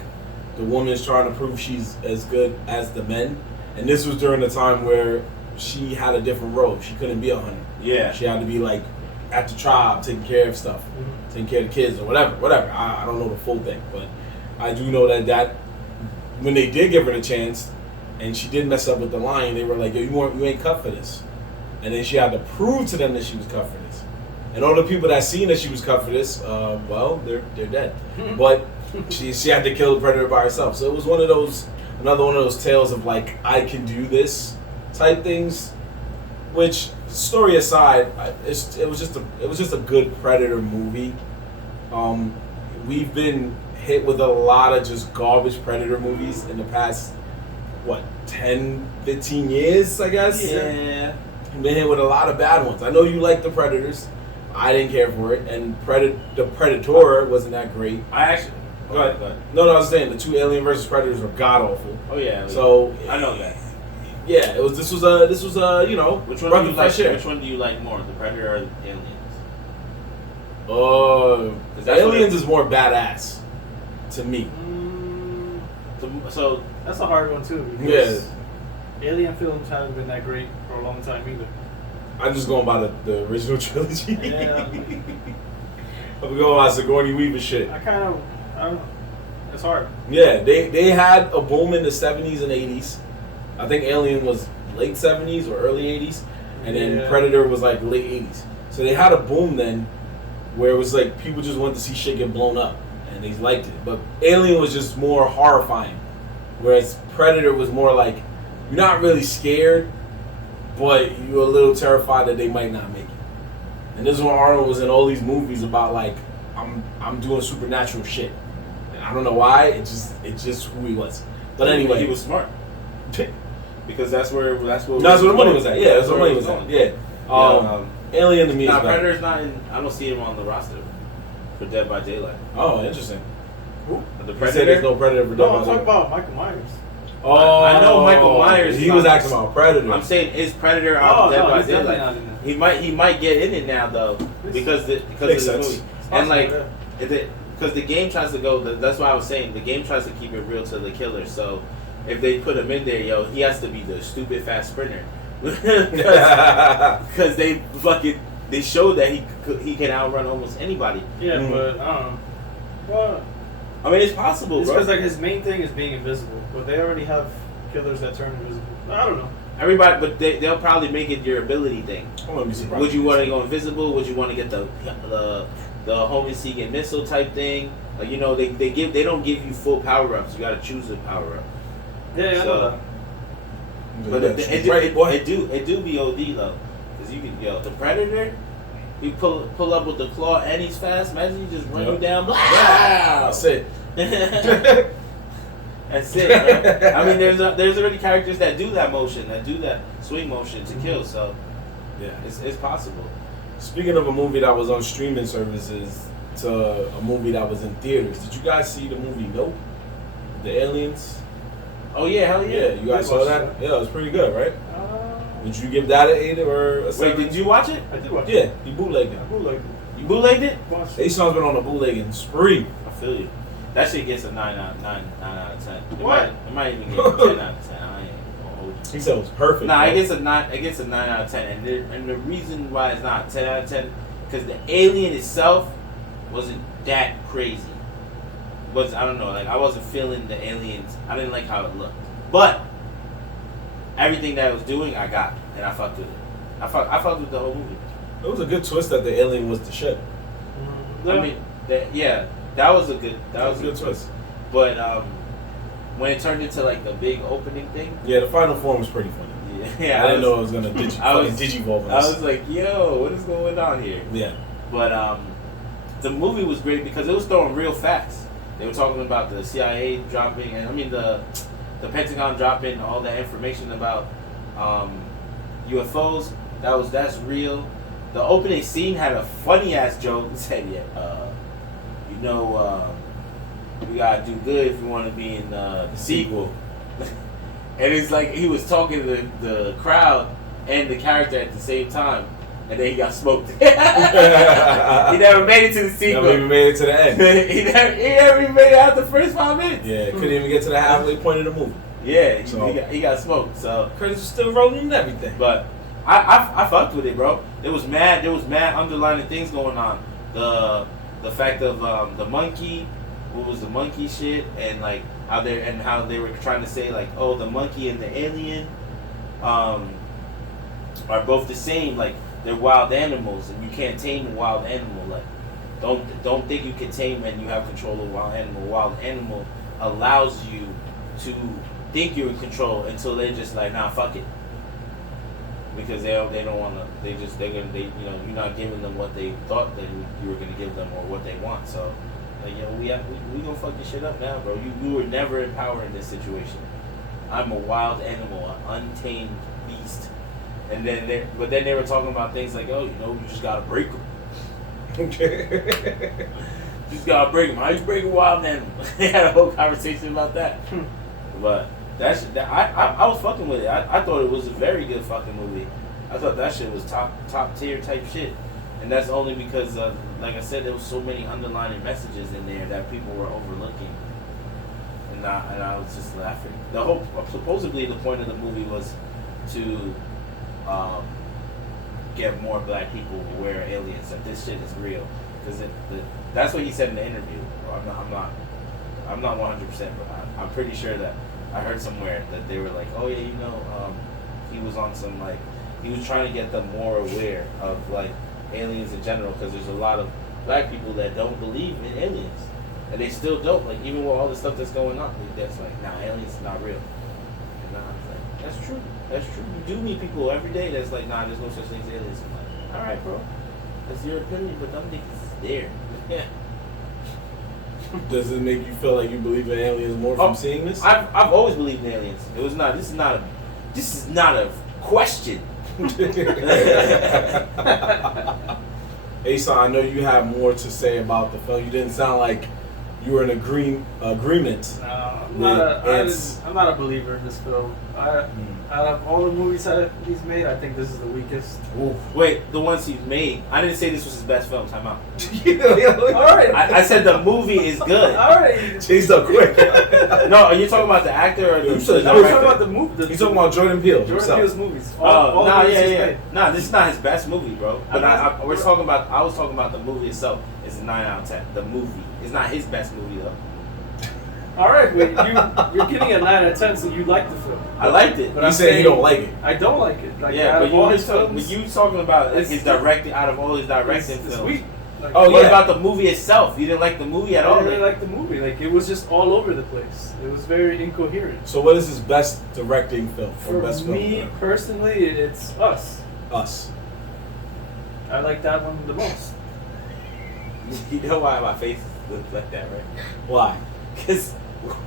the woman is trying to prove she's as good as the men, and this was during the time where she had a different role. She couldn't be a hunter. Yeah. She had to be like at the tribe, taking care of stuff, taking care of the kids or whatever. I don't know the full thing, but I do know that when they did give her the chance, and she did mess up with the lion, they were like, "Yo, you ain't cut for this." And then she had to prove to them that she was cut for this. And all the people that seen that she was cut for this, well, they're dead. But she had to kill the Predator by herself. So it was another one of those tales of like, I can do this type things. Which, story aside, it was just a good Predator movie. We've been hit with a lot of just garbage Predator movies in the past 10, 15 years, I guess. Yeah. Been hit with a lot of bad ones. I know you like the Predators. I didn't care for it, and the Predator wasn't that great. I actually go ahead. No, I was saying the two Alien versus Predators were god awful. Oh yeah. So I know that. Yeah, this was a Which one do you like? Which one do you like more, the Predator or the Aliens? Aliens is more badass to me. So that's a hard one too. Yeah. Alien films haven't been that great for a long time either. I'm just going by the original trilogy. Yeah. I'm going by Sigourney Weaver shit. I don't know. It's hard. Yeah, they had a boom in the 70s and 80s. I think Alien was late 70s or early 80s. And then Predator was like late 80s. So they had a boom then where it was like people just wanted to see shit get blown up. And they liked it. But Alien was just more horrifying. Whereas Predator was more like, you're not really scared, but you're a little terrified that they might not make it. And this is when Arnold was in all these movies about like, I'm doing supernatural shit. And I don't know why, it's just who he was. But anyway. He was smart. Because that's where the money was at. Yeah, that's where the money was at. Yeah. Alien to me is Predator's not in, I don't see him on the roster for Dead by Daylight. Oh, interesting. Who? The Predator? There's no Predator for Dead by Daylight. I'm talking about Michael Myers. Oh, I know Michael Myers. He was asking about Predator. I'm saying, is Predator on Dead by Daylight? He might get in it now though because of the movie. And like, because the game tries to go. That's why I was saying the game tries to keep it real to the killer. So if they put him in there, he has to be the stupid fast sprinter. Because they showed that he can outrun almost anybody. Yeah, but well, I mean, it's possible. It's because like his main thing is being invisible, but they already have killers that turn invisible. I don't know. Everybody, but they'll probably make it your ability thing. I wouldn't be surprised. Would you want to go invisible? Would you want to get the homing seeking missile type thing? Like, they don't give you full power ups. You got to choose a power up. Yeah, so, but it do be OD though, because you can the Predator. You pull up with the claw and he's fast. Imagine you just run you down. Blah! That's it. That's it, bro. I mean, there's already characters that do that motion, that do that swing motion to kill. So yeah, it's possible. Speaking of a movie that was on streaming services to a movie that was in theaters, did you guys see the movie Nope? The Aliens? Oh yeah, hell yeah. Yeah, you guys saw that? Yeah, it was pretty good, right? Would you give that an 8 or a 7? Wait, did you watch it? I did watch it. Yeah, you bootlegged it. I bootlegged it. You bootlegged it? A-Song's been on a bootlegging spree. I feel you. That shit gets a 9 out of 10. What? It might even get a 10 out of 10. I ain't gonna hold you. He said it was perfect. Nah, it gets a 9. It gets a 9 out of 10, and the reason why it's not 10 out of 10 because the alien itself wasn't that crazy. I don't know. Like I wasn't feeling the aliens. I didn't like how it looked, but everything that it was doing, I got, and I fucked with it. I fucked with the whole movie. It was a good twist that the alien was the ship. Yeah. Mm-hmm. I mean, that was a good twist. But when it turned into like the big opening thing, yeah, the final form was pretty funny. Yeah, I didn't know it was gonna digivolve. I was like, yo, what is going on here? Yeah. But the movie was great because it was throwing real facts. They were talking about the CIA dropping, and I mean the Pentagon dropping all that information about UFOs. That's real. The opening scene had a funny ass joke. It said, we gotta do good if we want to be in the sequel. And it's like he was talking to the crowd and the character at the same time, and then he got smoked. He never made it to the sequel. Never even made it to the end. he never even made it out the first 5 minutes. Yeah, couldn't even get to the halfway point of the movie. Yeah, so, he got smoked. So credits were still rolling and everything. But I fucked with it, bro. There was mad underlining things going on. The fact of the monkey, what was the monkey shit, and like how they were trying to say like, oh, the monkey and the alien are both the same. Like they're wild animals, and you can't tame a wild animal. Like don't think you can tame and you have control of a wild animal. Wild animal allows you to think you're in control until they're just like, nah, fuck it. Because they don't want to. You're not giving them what they thought that you were gonna give them or what they want. So, like, we gonna fuck this shit up now, bro. You were never in power in this situation. I'm a wild animal, an untamed beast. And then they were talking about things like, oh, you just gotta break them. Just gotta break them. How you break a wild animal? They had a whole conversation about that. But I was fucking with it. I thought it was a very good fucking movie. I thought that shit was top tier type shit, and that's only because like I said, there was so many underlying messages in there that people were overlooking, and I was just laughing. Supposedly the point of the movie was to get more black people aware of aliens, that this shit is real, because that's what he said in the interview. I'm not 100%, but I'm pretty sure that I heard somewhere that they were like, oh yeah, he was on some like, he was trying to get them more aware of like aliens in general, because there's a lot of black people that don't believe in aliens, and they still don't, like, even with all the stuff that's going on, that's like, nah, aliens is not real. And I was like, that's true. You do meet people every day that's like, nah, there's no such thing as aliens. I'm like, all right, bro, that's your opinion, but them niggas is there. Yeah. Does it make you feel like you believe in aliens more from seeing this? I've always believed in aliens. This is not a question. Hey, son, I know you have more to say about the film. You didn't sound like you were in agreement. I'm not a believer in this film. Out of all the movies that he's made, I think this is the weakest. Ooh. Wait, the ones he's made? I didn't say this was his best film. Time out. All right. I said the movie is good. All right. Changed up quick. No, are you talking about the actor or the director? No, we're talking about the movie. You're talking about Jordan Peele. Jordan Peele's movies. Nah, this is not his best movie, bro. But I was talking about the movie itself. It's a 9 out of 10. The movie. It's not his best movie though. All right, but you're getting a 9 out of 10, so you like the film. I liked it. But you saying you don't like it. I don't like it. Like, yeah, but you talking about his directing, out of all his directing films. Sweet. Like, what about the movie itself? You didn't like the movie at all? I didn't really like the movie. Like, it was just all over the place. It was very incoherent. So what is his best directing film? For me personally, it's Us. Us. I like that one the most. You know why my face looks like that, right? Why? Because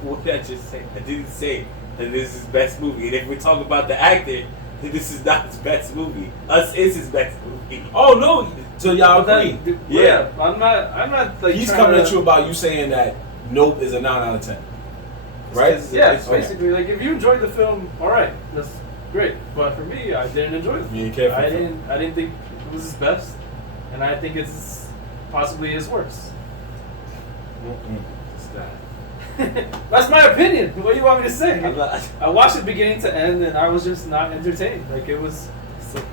what did I just say? I didn't say that this is his best movie. And if we talk about the actor, then this is not his best movie. Us is his best movie. Oh no! So y'all agree? Yeah. I'm not like. He's coming at you about you saying that Nope is a 9 out of 10. Right? Yeah, basically. Like, if you enjoyed the film, all right, that's great. But for me, I didn't enjoy the film. I didn't think it was his best, and I think it's possibly his worst. It's not. That's my opinion. What do you want me to say? I watched it beginning to end, and I was just not entertained. Like, it was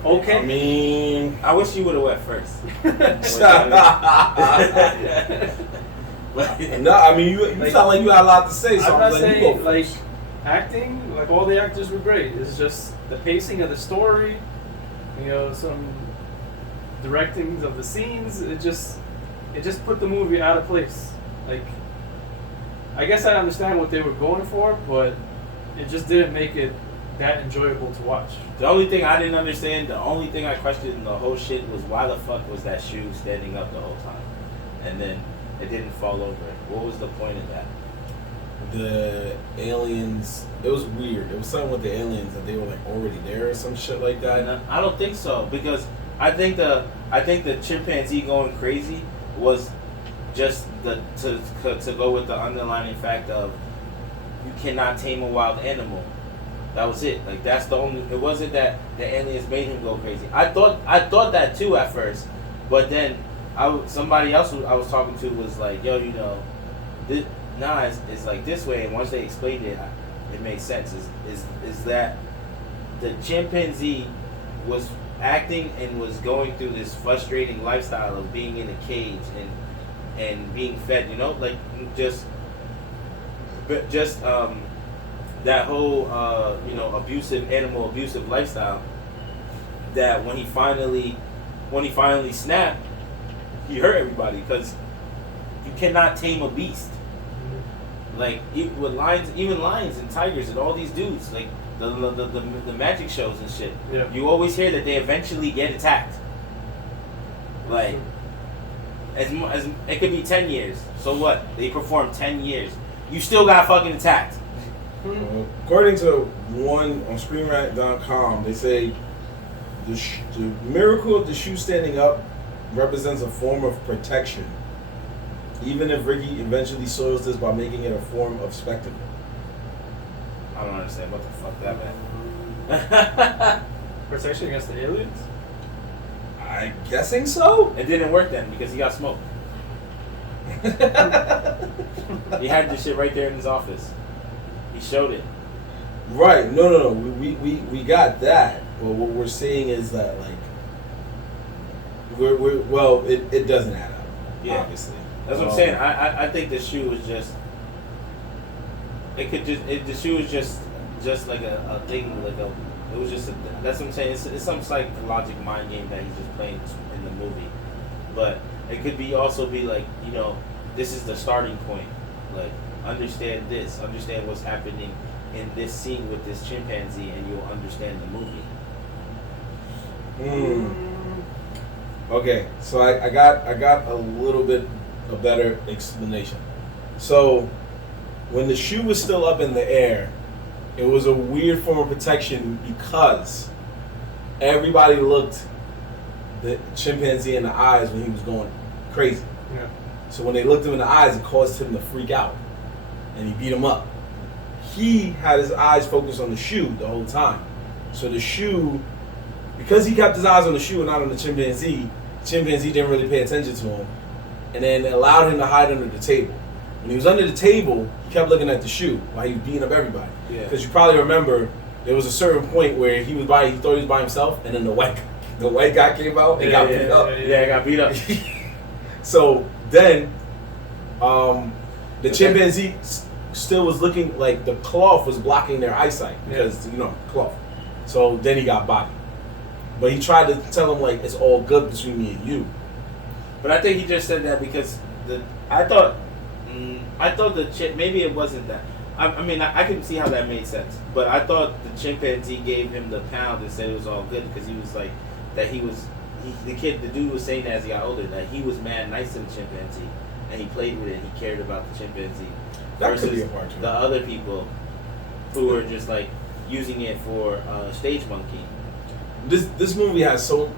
okay. I mean, I wish you would have went first. No, I mean, you sound like you had a lot to say. So I'm not saying, like, acting, like, all the actors were great. It's just the pacing of the story, some directings of the scenes. It just put the movie out of place. Like, I guess I understand what they were going for, but it just didn't make it that enjoyable to watch. The only thing I didn't understand, the only thing I questioned in the whole shit was why the fuck was that shoe standing up the whole time, and then it didn't fall over. What was the point of that? The aliens, it was weird. It was something with the aliens that they were like already there or some shit like that. And I don't think so, because I think the chimpanzee going crazy was just to go with the underlining fact of you cannot tame a wild animal. That was it. Like that's the only. It wasn't that the aliens made him go crazy. I thought that too at first, but then somebody else I was talking to was like, yo, you know, it's like this way. And once they explained it, it made sense. Is that the chimpanzee was acting and was going through this frustrating lifestyle of being in a cage and being fed, you know, like just that whole you know, animal abusive lifestyle, that when he finally snapped, he hurt everybody, because you cannot tame a beast. Like with lions, even lions and tigers and all these dudes, like the magic shows and shit. Yeah. You always hear that they eventually get attacked. Like as it could be 10 years. So what? They perform 10 years. You still got fucking attacked. According to one on ScreenRant.com, they say the miracle of the shoe standing up represents a form of protection, even if Ricky eventually soils this by making it a form of spectacle. I don't understand what the fuck that meant. Protection against the aliens? I'm guessing so. It didn't work then because he got smoked. He had this shit right there in his office. He showed it. Right. No. We got that. But what we're saying is that like it doesn't add up. Yeah. Obviously. That's what I'm saying. I think the shoe was just. The shoe was just like a thing, like it was just that's what I'm saying. It's some psychological mind game that he's just playing in the movie, but it could also be like, you know, this is the starting point. Like understand what's happening in this scene with this chimpanzee, and you'll understand the movie. Okay, so I got a little bit a better explanation. So when the shoe was still up in the air, it was a weird form of protection because everybody looked the chimpanzee in the eyes when he was going crazy. Yeah. So when they looked him in the eyes, it caused him to freak out, and he beat him up. He had his eyes focused on the shoe the whole time. So the shoe, because he kept his eyes on the shoe and not on the chimpanzee didn't really pay attention to him, and then it allowed him to hide under the table. When he was under the table, he kept looking at the shoe while he was beating up everybody. Because you probably remember, there was a certain point where he thought he was by himself, and then the white guy came out and got beat up. Yeah, got beat up. So then, the chimpanzee still was looking like the cloth was blocking their eyesight because you know, cloth. So then he got bodied. But he tried to tell him like it's all good between me and you. But I think he just said that because I thought the maybe it wasn't that. I mean, I can see how that made sense. But I thought the chimpanzee gave him the pound and said it was all good because he was like that the dude was saying that as he got older that he was mad nice to the chimpanzee and he played with it and he cared about the chimpanzee. That could be versus a part too. the other people who were just like using it for stage monkey. This movie has so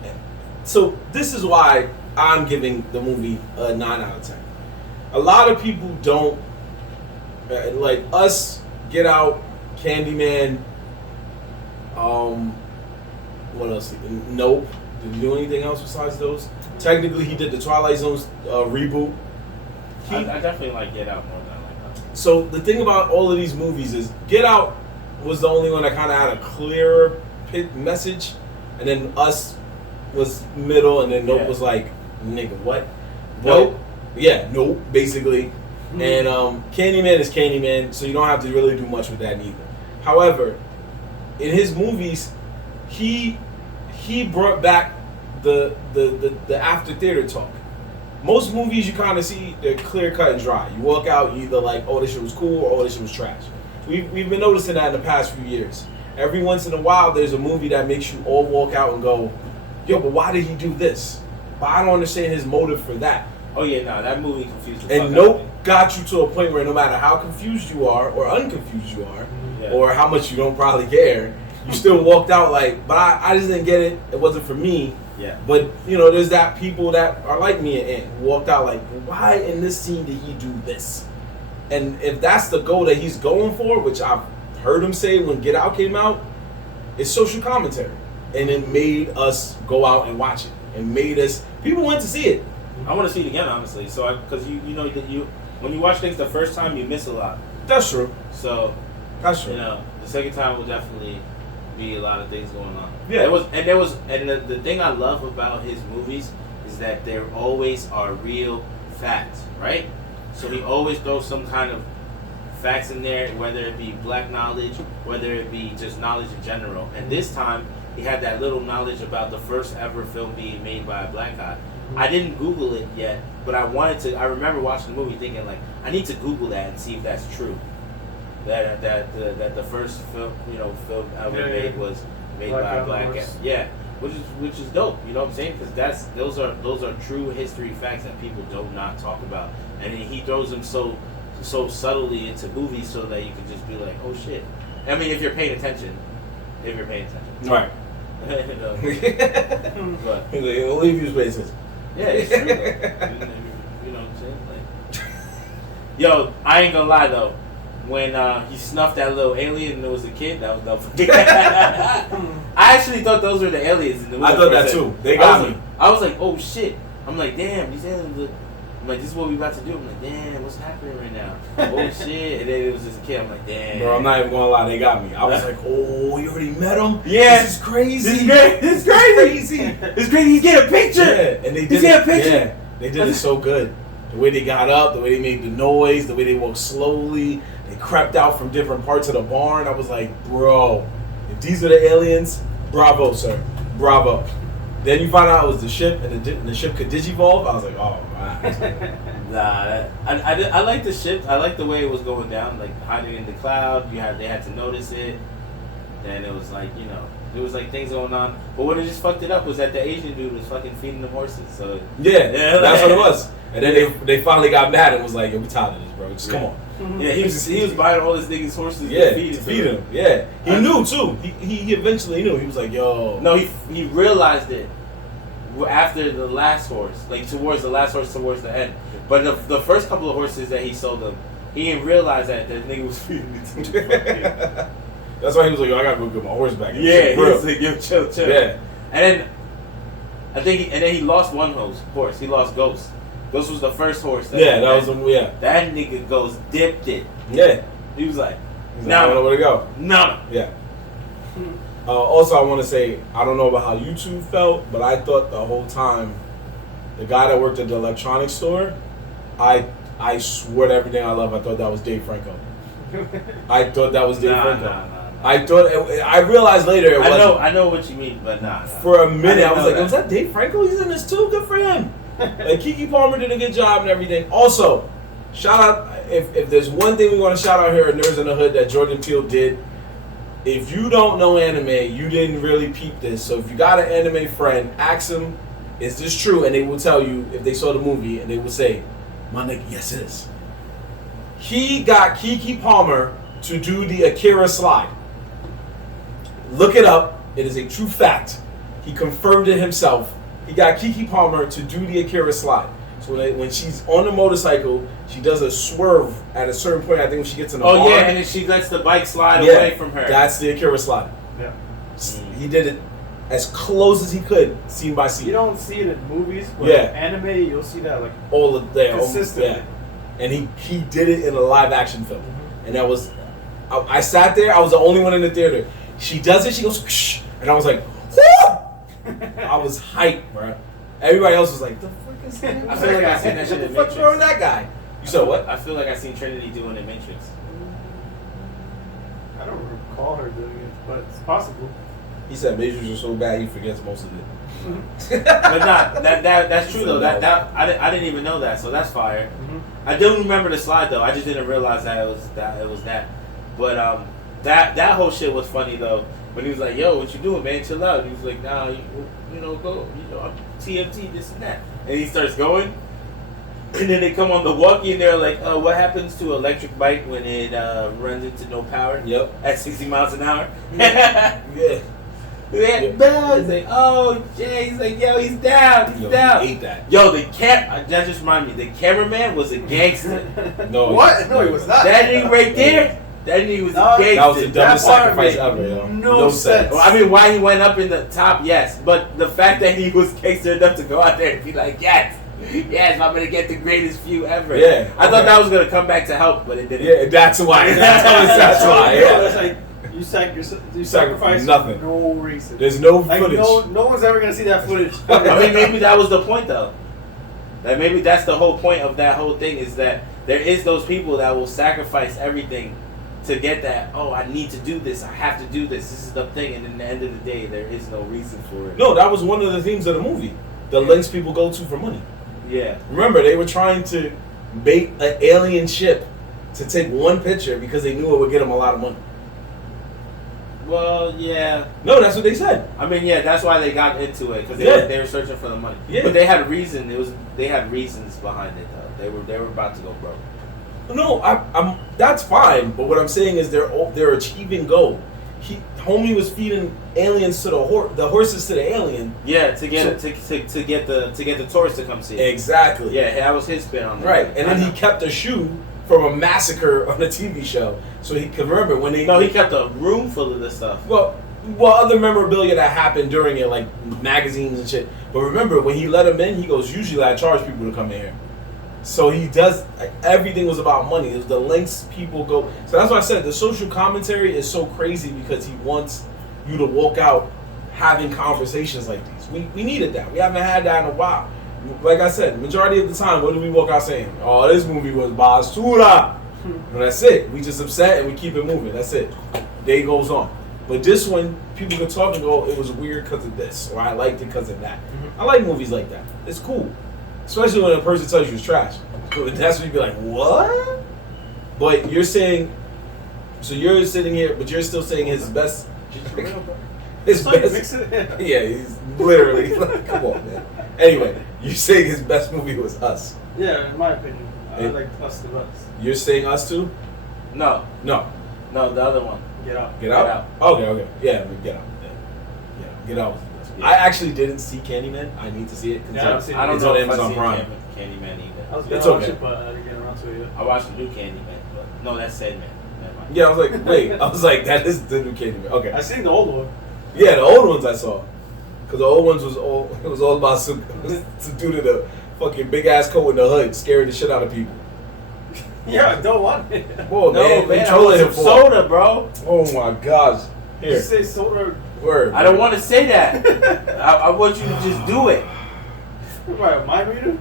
this is why I'm giving the movie a 9 out of 10. A lot of people don't like us. Get Out, Candyman. What else? Nope. Did he do anything else besides those? Technically, he did the Twilight Zone's reboot. I definitely like Get Out more than I like that. So the thing about all of these movies is Get Out was the only one that kind of had a clearer message, and then Us was middle, and then Nope was like, nigga, what? Nope. Yeah, Nope, basically. And Candyman is Candyman, so you don't have to really do much with that either. However, in his movies, he brought back the after theater talk. Most movies you kind of see they're clear cut and dry. You walk out, you either like, oh, this shit was cool, or oh, this shit was trash. We've been noticing that in the past few years. every once in a while, there's a movie that makes you all walk out and go, yo, but why did he do this? But I don't understand his motive for that. Oh yeah, no, that movie confused the And fuck Nope out of me. got you to a point where no matter how confused you are or unconfused you are, Yeah. or how much you don't probably care, you still walked out like, but I just didn't get it. It wasn't for me. Yeah. But, you know, there's that people that are like me and Ant who walked out like, why in this scene did he do this? And if that's the goal that he's going for, which I've heard him say when Get Out came out, it's social commentary. And it made us go out and watch it. And made us, people went to see it. I want to see it again, honestly. So, because you know that when you watch things the first time, you miss a lot. That's true. So, That's true. you know, the second time will definitely be a lot of things going on. Yeah. The thing I love about his movies is that there always are real facts, right? So he always throws some kind of facts in there, whether it be black knowledge, whether it be just knowledge in general. And this time, he had that little knowledge about the first ever film being made by a black guy. I didn't Google it yet, but I wanted to. I remember watching the movie thinking, like, I need to Google that and see if that's true. That the first film ever made was made by a black guy. Yeah, which is dope. You know what I'm saying? Because those are true history facts that people do not talk about, and he throws them so subtly into movies so that you can just be like, oh shit. I mean, if you're paying attention. Right. You know, but We'll leave you spaces. yeah, it's true. You know what I'm saying? Like, yo, I ain't gonna lie though. When he snuffed that little alien and it was a kid, that was dope. I actually thought those were the aliens in the movie. I thought that too. They got me. I was like, oh shit. I'm like, damn, these aliens look. I'm like, this is what we about to do. I'm like, damn, what's happening right now? Oh shit. And then it was just a kid. I'm like, damn. Bro, I'm not even gonna lie, they got me. I was like, oh, you already met him? Yeah. This is crazy. This is great. This is crazy. It's crazy. He's getting a picture. Yeah, and they did Yeah, they did it so good. The way they got up, the way they made the noise, the way they walked slowly, they crept out from different parts of the barn. I was like, bro, if these are the aliens, bravo, sir. Bravo. Then you find out it was the ship, and the ship could digivolve. I was like, oh, man. Nah, I like the ship. I like the way it was going down, like hiding in the cloud. They had to notice it. Then it was like, you know, there was like things going on. But what it just fucked it up was that the Asian dude was fucking feeding them horses. So yeah, that's what it was. And then they finally got mad and was like, yo, we tired of this, bro. Just come on. Yeah, he was buying all this niggas horses to feed him. Yeah, he knew too. He eventually knew. He was like, yo. No, he realized it after the last horse, like towards the last horse towards the end. But the first couple of horses that he sold them, he didn't realize that nigga was feeding it to him. That's why he was like, yo, I gotta go get my horse back. Yeah, he was like, yo, chill. Yeah. And then he lost one horse. He lost Ghost. Ghost was the first horse. That was him. Yeah. That nigga Ghost dipped it. Yeah. He was like, I don't know where to go. No. Yeah. Also, I want to say, I don't know about how you two felt, but I thought the whole time, the guy that worked at the electronics store, I swear to everything I love, I thought that was Dave Franco. I thought that was Dave Franco. Nah. I realized later it wasn't. I know what you mean, but nah. For a minute, I was like, that. was that Dave Franco? He's in this too? Good for him. Like, Keke Palmer did a good job and everything. Also, shout out, if there's one thing we want to shout out here at Nerds in the Hood that Jordan Peele did, if you don't know anime, you didn't really peep this. So if you got an anime friend, ask them, is this true? And they will tell you if they saw the movie, and they will say, my nigga, yes it is. He got Keke Palmer to do the Akira slide. Look it up. It is a true fact. He confirmed it himself. He got Keke Palmer to do the Akira slide. So when she's on the motorcycle, she does a swerve at a certain point. I think when she gets in the barn. Yeah, and then she lets the bike slide away from her. That's the Akira slide. Yeah. He did it as close as he could, scene by scene. You don't see it in movies, but anime, you'll see that like all of there, consistently. Yeah. And he did it in a live action film, and that was. I sat there. I was the only one in the theater. She does it. She goes, shh, and I was like, whoo! I was hyped, bro. Everybody else was like, the fuck is that? I feel like I seen that shit in What the fuck's wrong with Matrix. that guy? You said what? I feel like I seen Trinity doing it in Matrix. I don't recall her doing it, but it's possible. He said Matrix was so bad he forgets most of it. But nah, that's true though. I didn't even know that, so that's fire. I do remember the slide though. I just didn't realize that it was that. But That whole shit was funny though. When he was like, "Yo, what you doing, man? Chill out." And he was like, "Nah, you know, go, I'm TFT, this and that." And he starts going, and then they come on the walkie and they're like, "What happens to electric bike when it runs into no power?" Yep. At 60 miles an hour. Yeah. He's like, "Oh, Jay." He's like, "Yo, he's down. He's down." He ate that. Yo, that just reminded me. The cameraman was a gangster. No. What? No, he was not. That nigga right there. That nigga was a gangster. That was the dumbest part sacrifice made ever, yo. no sense. Well, I mean, why he went up in the top, yes. But the fact that he was gangster enough to go out there and be like, yes, I'm going to get the greatest view ever. Yeah. I thought that was going to come back to help, but it didn't. Yeah, that's why. That's why, yeah. It's like, you sacrifice nothing. No reason. There's no like, footage. No one's ever going to see that footage. I mean, maybe that was the point, though. Like, maybe that's the whole point of that whole thing is that there is those people that will sacrifice everything to get that, oh, I need to do this, I have to do this, this is the thing, and at the end of the day, there is no reason for it. No, that was one of the themes of the movie. The lengths people go to for money. Yeah. Remember, they were trying to bait an alien ship to take one picture because they knew it would get them a lot of money. Well, yeah. No, that's what they said. I mean, yeah, that's why they got into it, because they were searching for the money. Yeah. But they had reason, they had reasons behind it, though. They were about to go broke. No, I'm. That's fine. But what I'm saying is they're achieving goal. Homie was feeding aliens to the horses to the alien. Yeah, to get the tourists to come see it. Exactly. Yeah, that was his spin on that. Right, and then he kept a shoe from a massacre on a TV show, so he could remember when they. No, he kept a room full of this stuff. Well, other memorabilia that happened during it, like magazines and shit. But remember, when he let him in, he goes, "Usually I charge people to come in here." So he does, everything was about money. It was the lengths people go. So that's why I said the social commentary is so crazy because he wants you to walk out having conversations like these. We needed that. We haven't had that in a while. Like I said, majority of the time, what do we walk out saying? Oh, this movie was basura. And that's it. We just upset and we keep it moving. That's it. Day goes on. But this one, people can talk and go, it was weird because of this, or I liked it because of that. Mm-hmm. I like movies like that. It's cool. Especially when a person tells you it's trash. That's when you be like, what? But you're saying, so you're sitting here, but you're still saying his best. His best. Yeah, he's literally, like, come on, man. Anyway, you're saying his best movie was Us. Yeah, in my opinion. I like Us the best. You're saying Us too? No, the other one. Get Out. Okay. Yeah, Get Out. Yeah, Get Out was the best. Yeah. I actually didn't see Candyman. I need to see it. I don't know if I've seen Candyman either. I was gonna watch it, but I didn't get around to it yet. I watched the new Candyman, but no, that's Sandman. Never mind. Yeah, I was like, wait. I was like, that is the new Candyman. Okay. I seen the old one. Yeah, the old ones I saw. Because the old ones was all about some dude in a fucking big ass coat in the hood, scaring the shit out of people. Yeah, I don't want it. Whoa, no, man, I want some soda, bro. Oh my gosh. Here. Did you say soda? Word. I don't want to say that. I want you to just do it. Right, my reader?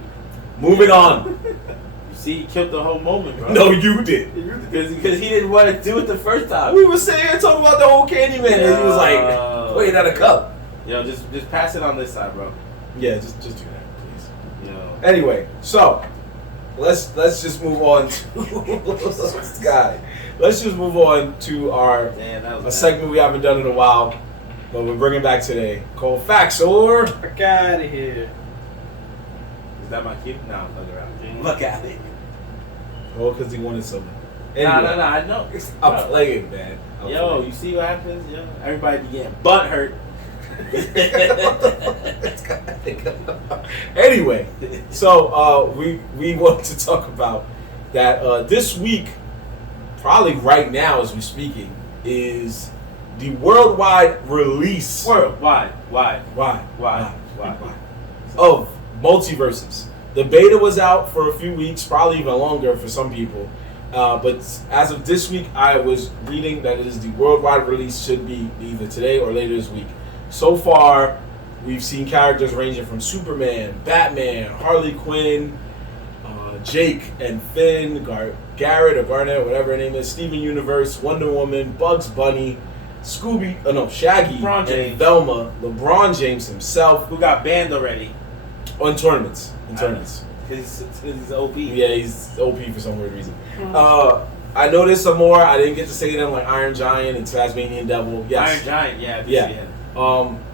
Moving on. You see, he killed the whole moment, bro. No, you did. Because he didn't want to do it the first time. We were sitting here talking about the whole Candyman, and he was like, wait, at a cup. Yo, just pass it on this side, bro. Yeah, just do that, please. Yo. Anyway, so let's just move on to this guy. Let's just move on to a segment we haven't done in a while, but we're bringing back today called Facts or Fuck out of here. Is that my cue? No, fuck around. Look at it. Oh, because he wanted something. Anyway, no, I know. I'm playing, man. You see what happens? Yo, everybody be getting butt hurt. Anyway, so we want to talk about that this week, probably right now as we're speaking, is the worldwide release. Why? Of MultiVersus. The beta was out for a few weeks, probably even longer for some people. But as of this week, I was reading that it is the worldwide release, should be either today or later this week. So far, we've seen characters ranging from Superman, Batman, Harley Quinn, Jake and Finn, Garrett or Garnett, whatever her name is, Steven Universe, Wonder Woman, Bugs Bunny, Shaggy, and Velma, LeBron James himself. Who got banned already. In tournaments. Because he's OP. Yeah, he's OP for some weird reason. I know there's some more. I didn't get to say them, like Iron Giant and Tasmanian Devil. Yes. Iron Giant, yeah.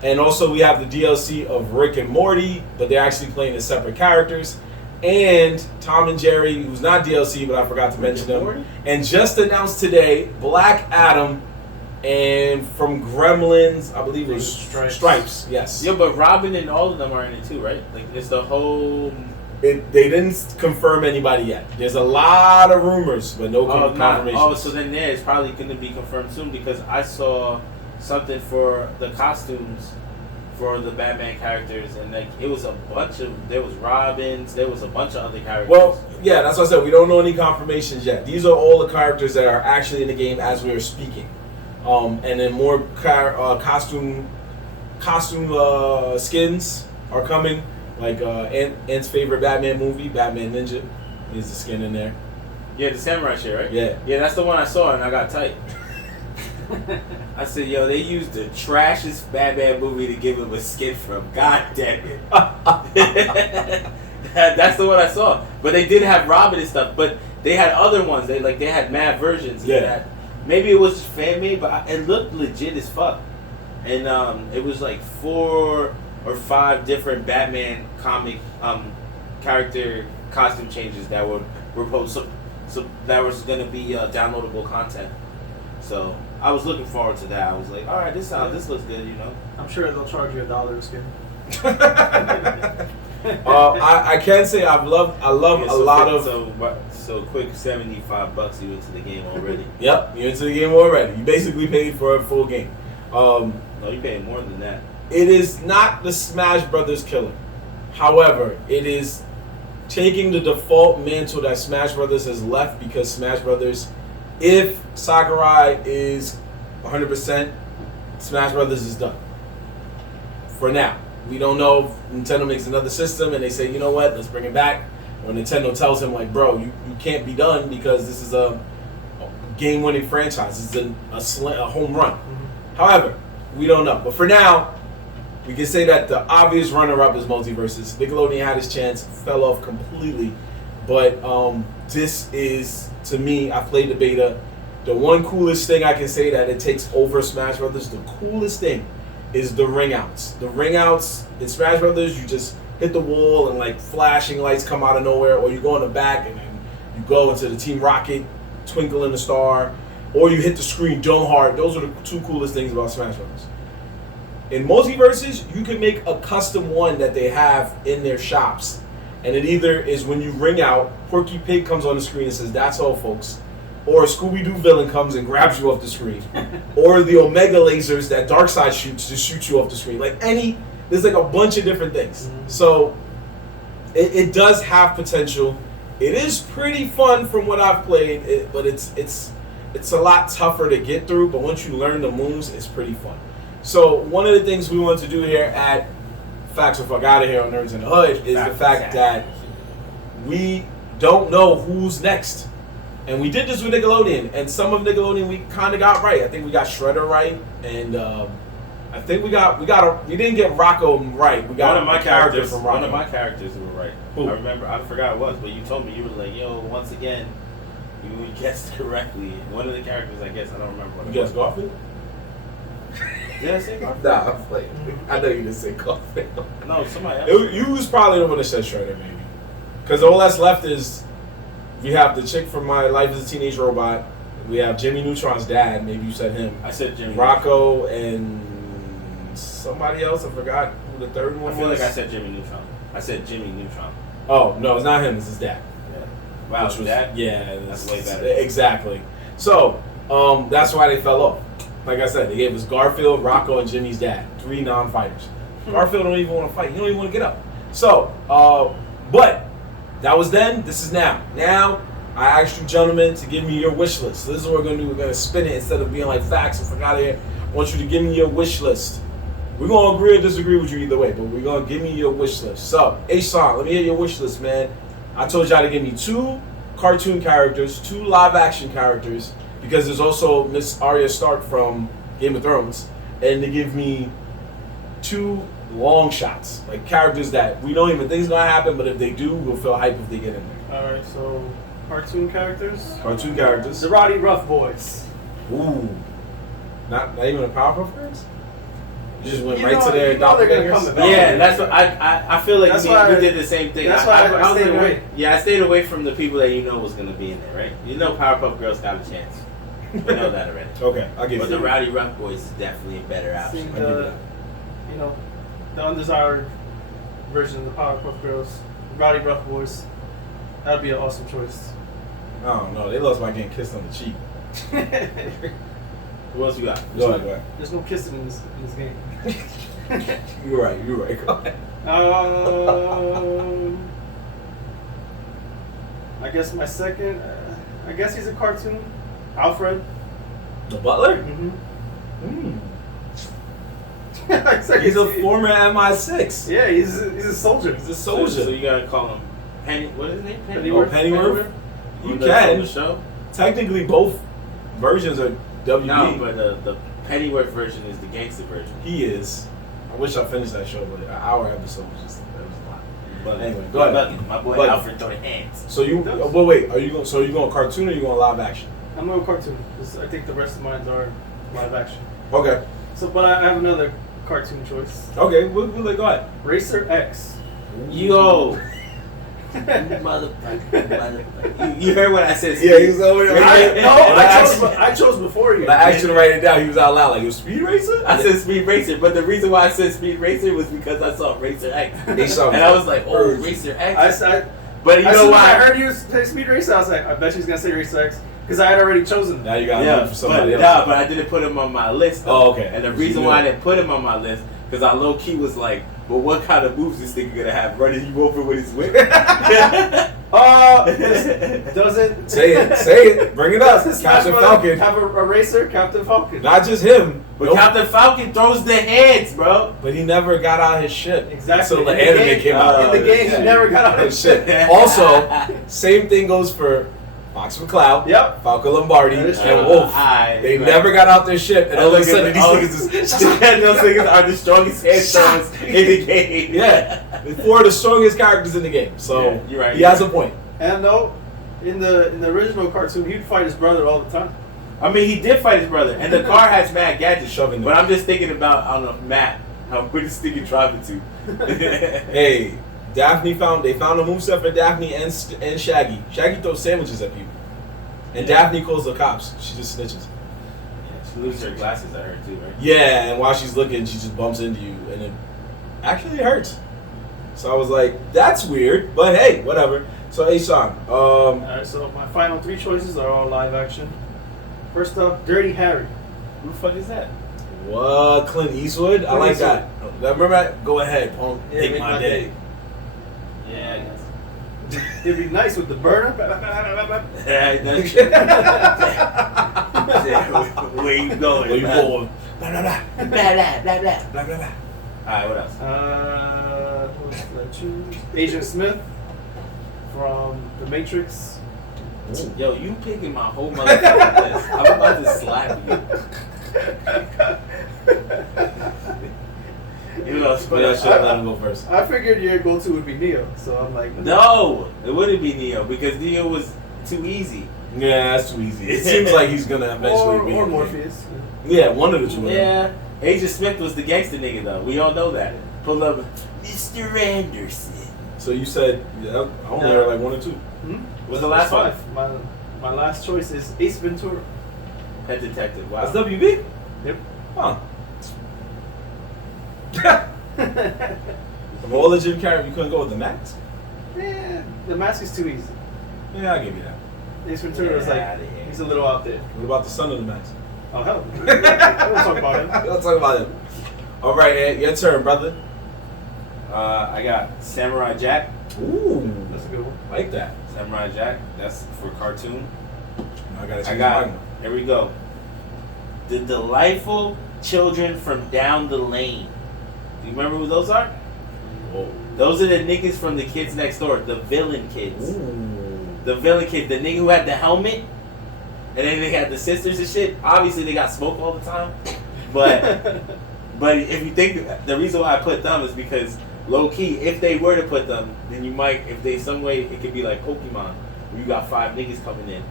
And also we have the DLC of Rick and Morty, but they're actually playing as separate characters. And Tom and Jerry, who's not DLC, but I forgot to mention them. And just announced today, Black Adam, and from Gremlins, I believe it was Stripes. Yes. Yeah, but Robin and all of them are in it too, right? Like it's the whole. They didn't confirm anybody yet. There's a lot of rumors, but no confirmation. Oh, so then it's probably going to be confirmed soon because I saw something for the costumes for the Batman characters, and like it was there was Robins, there was a bunch of other characters. Well, yeah, that's what I said. We don't know any confirmations yet. These are all the characters that are actually in the game as we are speaking. And then more costume skins are coming. Like Ant's favorite Batman movie, Batman Ninja, is the skin in there. Yeah, the samurai shit, right? Yeah. Yeah, that's the one I saw and I got tight. I said, yo, they used the trashiest Batman movie to give him a skin from. God damn it. That's the one I saw. But they did have Robin and stuff, but they had other ones. They had mad versions. Yeah. Maybe it was just fan made, but it looked legit as fuck. And it was like 4 or 5 different Batman comic character costume changes that were proposed. So that was going to be downloadable content. So I was looking forward to that. I was like, all right, this looks good, you know. I'm sure they'll charge you $1 a skin. I can say I love a lot of. So quick, $75 you into the game already. Yep, you're into the game already. You basically paid for a full game. No, you paid more than that. It is not the Smash Brothers killer. However, it is taking the default mantle that Smash Brothers has left because Smash Brothers, if Sakurai is 100%, Smash Brothers is done. For now. We don't know if Nintendo makes another system and they say, you know what, let's bring it back. Or Nintendo tells him, like, bro, you can't be done because this is a game-winning franchise. This is a home run. Mm-hmm. However, we don't know. But for now, we can say that the obvious runner-up is MultiVersus. Nickelodeon had his chance, fell off completely. But this is, to me, I played the beta. The one coolest thing I can say that it takes over Smash Brothers, the coolest thing is the ring outs. The ring outs in Smash Brothers, you just hit the wall and like flashing lights come out of nowhere, or you go in the back and then you go into the Team Rocket, Twinkle in the Star, or you hit the screen dome hard. Those are the 2 coolest things about Smash Brothers. In MultiVersus, you can make a custom one that they have in their shops. And it either is when you ring out, Porky Pig comes on the screen and says, that's all, folks. Or a Scooby-Doo villain comes and grabs you off the screen. Or the Omega lasers that Darkseid shoots to shoot you off the screen. There's like a bunch of different things. So it does have potential. It is pretty fun from what I've played, but it's a lot tougher to get through. But once you learn the moves, it's pretty fun. So one of the things we want to do here at Facts or Fuck Outta Here on Nerds in the Hood is the fact that we don't know who's next. And we did this with Nickelodeon, and some of Nickelodeon we kind of got right. I think we got Shredder right, and I think we didn't get Rocco right. We got one of my characters from Rocco. One of my characters were right. Who? I remember, I forgot it was, but you told me, you were like, yo, once again, you guessed correctly. One of the characters, I guess, I don't remember what it was. You guessed Garfield? Did I say Garfield? Nah, I'm playing. I know you didn't say Garfield. No, somebody else. You was probably the one that said Shredder, maybe. Because all that's left is, we have the chick from My Life as a Teenage Robot. We have Jimmy Neutron's dad. Maybe you said him. I said Jimmy. Rocco and somebody else. I forgot who the third one was. I feel like I said Jimmy Neutron. I said Jimmy Neutron. Oh, no, it's not him. It's his dad. Yeah. Wow, his dad? Yeah. That's way better. Exactly. So, that's why they fell off. Like I said, they gave us Garfield, Rocco, and Jimmy's dad. 3 non-fighters. Garfield don't even want to fight. He don't even want to get up. So, but that was then. This is now. Now, I asked you gentlemen to give me your wish list. So this is what we're going to do. We're going to spin it instead of being like Facts and Fuck Outta Here. I want you to give me your wish list. We're going to agree or disagree with you either way, but we're going to give me your wish list. So, H-Son, let me hear your wish list, man. I told y'all to give me 2 cartoon characters, 2 live-action characters, because there's also Miss Arya Stark from Game of Thrones, and to give me 2 long shots, like characters that we don't even think is going to happen, but if they do, we'll feel hype if they get in there. Alright, so Cartoon characters. Cartoon characters. The Rowdy Rough Boys. Ooh. Not even a Powerpuff Girls? You just went You right know- to their you know they're gonna doppelgangers? come back. Yeah, that's what I feel like That's we why- did the same thing. that's why I was stayed thinking- away. Yeah, I stayed away from the people that you know was gonna be in there, right? You know Powerpuff Girls got a chance. You know that already. Okay, I'll give you But the that. Rowdy Rough Boys is definitely a better See option. I give you the, that. you know, the undesired version of the Powerpuff Girls, Rowdy Rough Boys. That'd be an awesome choice. I don't know. They lost by getting kissed on the cheek. Who else you got? Go ahead. There's no kissing in this game. You're right. Go ahead. I guess my second. I guess he's a cartoon. Alfred. The Butler? Mm-hmm. He's a former MI6. Yeah, he's a soldier. He's a So soldier. you gotta call him Penny. What is his name? Pennyworth. Pennyworth? You From can. the show. Technically, both versions are WB. No, but the Pennyworth version is the gangster version. He is. I wish I finished that show, but an hour episode was just that was a lot. But anyway, go You're ahead. bugging. My boy But- Alfred throw the hands. So you, but wait, are you going? So are you going cartoon or are you going live action? I'm going cartoon. 'Cause I think the rest of mine are live action. Okay. So, but I have another cartoon choice. Okay. We'll go ahead. Racer X. Yo. Motherfucker. You heard what I said. Yeah, he was over there. I chose before you. I asked you to write it down. He was out loud like, "You Speed Racer?" I said Speed Racer, but the reason why I said Speed Racer was because I saw Racer X. They saw And I was like, oh, Racer X. But you know When why? I heard you say Speed Racer, I was like, I bet she's gonna say Racer X because I had already chosen. Now you got to Yeah, look for somebody but, else. but I didn't put him on my list. Though. Oh, okay. And the reason why I didn't put him on my list, because I low key was like, well, what kind of moves this nigga gonna have? Running you over with his whip? Doesn't Say it. Bring it up. Does Smash Captain Brothers Falcon. have a racer, Captain Falcon? Not just him, But nope. Captain Falcon throws the heads, bro. But he never got out his shit. Exactly. So the In the anime game- came out. in the game, he never got out his his shit. Also, same thing goes for Fox McCloud, Yep. Falco Lombardi, That is and true. Wolf. Right. They never got out their shit, and all of a sudden these niggas is those niggas are the strongest headstones in the game. yeah, four of the strongest characters in the game. So Yeah, you're right. he has a point. And no, in the original cartoon, he'd fight his brother all the time. I mean, he did fight his brother, and the car has mad gadgets. Shoving But them. I'm just thinking about on a map how where this nigga driving to. Hey, they found a moveset for Daphne and Shaggy. Shaggy throws sandwiches at people, and Daphne calls the cops. She just snitches. She loses her glasses, I heard too, right? Yeah, and while she's looking, she just bumps into you, and it actually hurts. So I was like, that's weird, but hey, whatever. So Aishan, Alright, so my final three choices are all live action. First up, Dirty Harry. Who the fuck is that? what? Clint Eastwood? I like Clint that. Remember that? Go ahead, punk. Yeah, Make my day. Yeah, I guess. It'd be nice with the burner. Yeah, that's where you going? Where you man? going? Blah blah blah Blah, blah, blah, blah. blah blah blah. Alright, what else? What did I choose? Agent Smith from The Matrix. Yo, you picking my whole motherfucking list. I'm about to slap you. You know, But I should have let him go first. I figured your go-to would be Neo, so I'm like, no, it wouldn't be Neo because Neo was too easy. Yeah, that's too easy. It seems like he's gonna eventually or be. Morpheus. Yeah, one of the two. Yeah, Agent Smith was the gangster nigga though. We all know that. Pull up, Mr. Anderson. So you said I only No. heard like one or two. What's the last one? My last choice is Ace Ventura. Pet Detective. Wow. That's WB. Yep. Huh. Of all the Jim Carrey, you couldn't go with the Max. Yeah, the mask is too easy. Yeah, I'll give you that. Ace Ventura is Get like, outta here. he's a little out there. What about the son of the Max? Oh hell, I don't talk about him. Let's talk about it. All right, Ed, your turn, brother. I got Samurai Jack. Ooh, That's a good one. like that. Samurai Jack. That's for cartoon. I gotta I change got. mine. Here we go. The Delightful Children from Down the Lane. Do you remember who those are? Whoa. Those are the niggas from the Kids Next Door, the villain kids. Ooh. The villain kid, the nigga who had the helmet, and then they had the sisters and shit. Obviously, they got smoke all the time, but if you think the reason why I put them is because low key, if they were to put them, then you might, if they some way, it could be like Pokemon, You got 5 niggas coming in.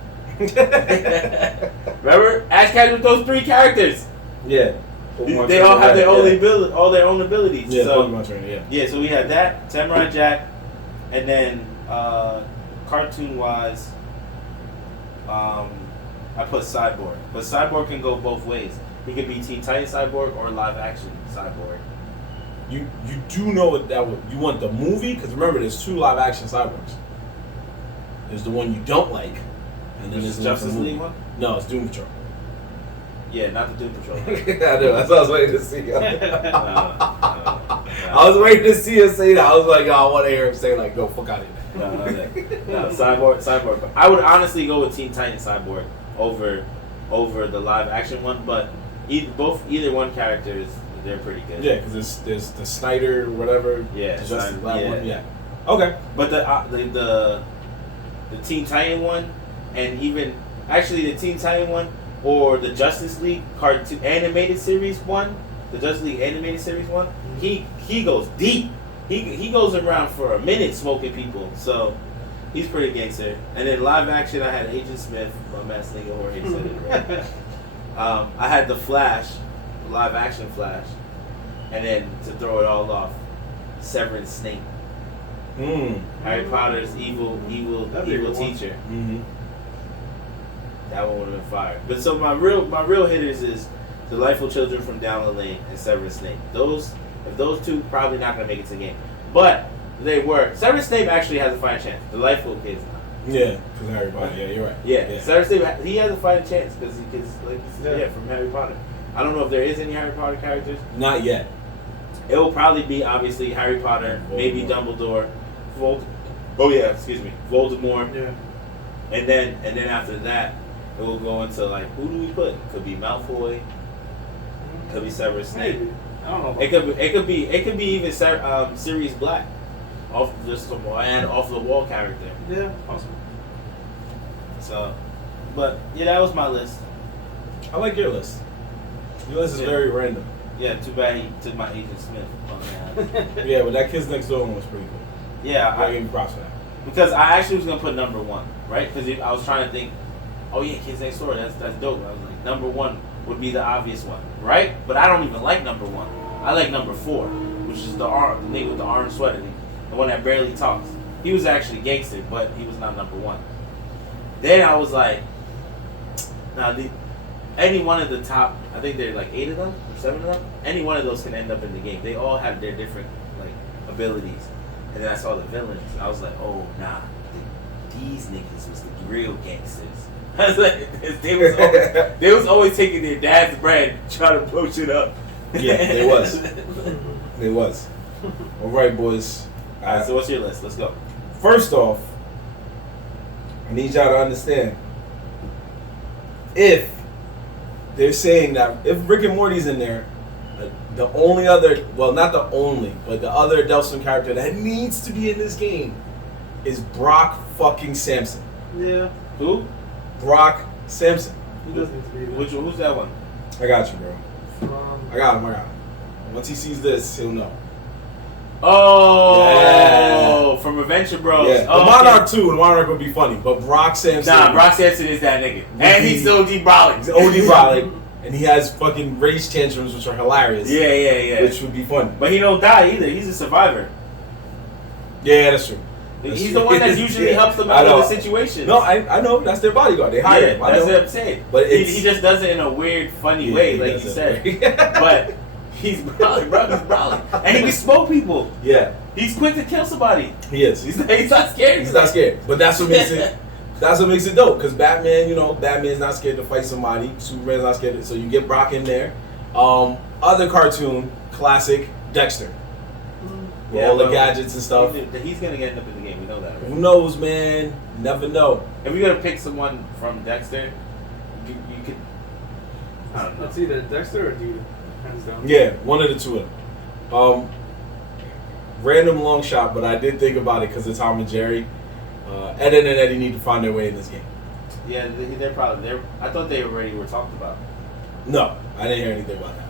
Remember? Ash Ketchum with those 3 characters. Yeah. They all have their own abilities. Yeah, so, Pokemon Trainer, yeah. Yeah, so we had that, Samurai Jack, and then cartoon-wise, I put Cyborg. But Cyborg can go both ways. He could be Teen Titan Cyborg or live-action Cyborg. You do know what that would... You want the movie? Because remember, there's 2 live-action Cyborgs. There's the one you don't like, and then there's the Justice League one? No, it's Doom Patrol. Yeah, not the Doom Patrol. I know. That's what I was waiting to see. No. I was waiting to see him say that. I was like, oh, I want to hear him say, like, go fuck out of here. No, Cyborg. I would honestly go with Teen Titan Cyborg over the live action one, but either one characters, they're pretty good. Yeah, because there's the Snyder or whatever. Yeah, the Snyder, one. Yeah. Okay. But the Teen Titan one, and even actually the Teen Titan one or the Justice League cartoon animated series one, the Justice League animated series one, he goes deep. He goes around for a minute smoking people, so he's pretty gangster. And then live action, I had Agent Smith, my mass nigga Jorge said it right. I had the Flash, live action Flash, and then to throw it all off, Severance Snape. Harry Potter's evil teacher. Mm-hmm. That one would have been fire. But so my real hitters is Delightful Children from Down the Lane and Severance Snape. Those 2 probably not gonna make it to the game, but they were. Severance Snape actually has a fighting chance. Delightful kids not. Yeah, because Harry Potter. Yeah, you're right. Yeah. Severance Snape, he has a fighting chance because from Harry Potter. I don't know if there is any Harry Potter characters. Not yet. It will probably be obviously Harry Potter, maybe Dumbledore, Voldemort. Yeah. And then after that, it will go into like, who do we put? Could be Malfoy. Could be Severus Snape. Maybe. I don't know. It could be even Sirius Black, off the wall character. Yeah, awesome. So, but yeah, that was my list. I like your list. Your list is very random. Yeah, too bad he took my Agent Smith. Yeah, but that Kids Next Door one was pretty cool. Yeah, I give you props for that. Because I actually was gonna put number 1, right? Because I was trying to think, oh yeah, Kids Next Door, that's dope. I was like, number 1 would be the obvious one, right? But I don't even like number 1. I like number 4, which is the nigga with the orange sweater, the one that barely talks. He was actually gangster, but he was not number 1. Then I was like, any one of the top, I think there are like 8 of them or 7 of them. Any one of those can end up in the game. They all have their different like abilities. And then I saw the villains. And I was like, oh nah, these niggas was the real gangsters. I was like, they was always taking their dad's bread, trying to blow shit up. Yeah, they was. They was. All right, boys. All right, so what's your list? Let's go. First off, I need y'all to understand. If they're saying that if Rick and Morty's in there, the only other, well, not the only, but the other Adult Swim character that needs to be in this game is Brock fucking Sampson. Yeah. Who? Brock Sampson. He doesn't need to be there. Who's that one? I got you, bro. I got him. Once he sees this, he'll know. Oh, yeah. From Adventure Bros. Yeah. The Monarch too. The Monarch would be funny, but Brock Sampson. Nah, Brock Sampson is that nigga, and he's OD Brolic. He's OD Brolic, and he has fucking rage tantrums, which are hilarious. Yeah. Which would be funny. But he don't die either. He's a survivor. Yeah, that's true. He's the one that usually helps them out of the situation. No, I know. That's their bodyguard. They hire him. That's what I'm saying. But he just does it in a weird, funny way, like you said. But he's Brolic, bro. He's Brolic. And he can smoke people. Yeah. He's quick to kill somebody. He is. He's not scared. He's not scared. But that's what makes it. That's what makes it dope. Because Batman, Batman's not scared to fight somebody. Superman's not scared. So you get Brock in there. Other cartoon classic, Dexter. With all the gadgets and stuff. He's gonna end up in the game. We know that. Right? Who knows, man? Never know. If we're gonna pick someone from Dexter, you could. I don't know. It's either Dexter or Dude, hands down. Yeah, one of the two of them. Random long shot, but I did think about it because of Tom and Jerry. Ed and Eddie need to find their way in this game. Yeah, they're probably. I thought they already were talked about. No, I didn't hear anything about that.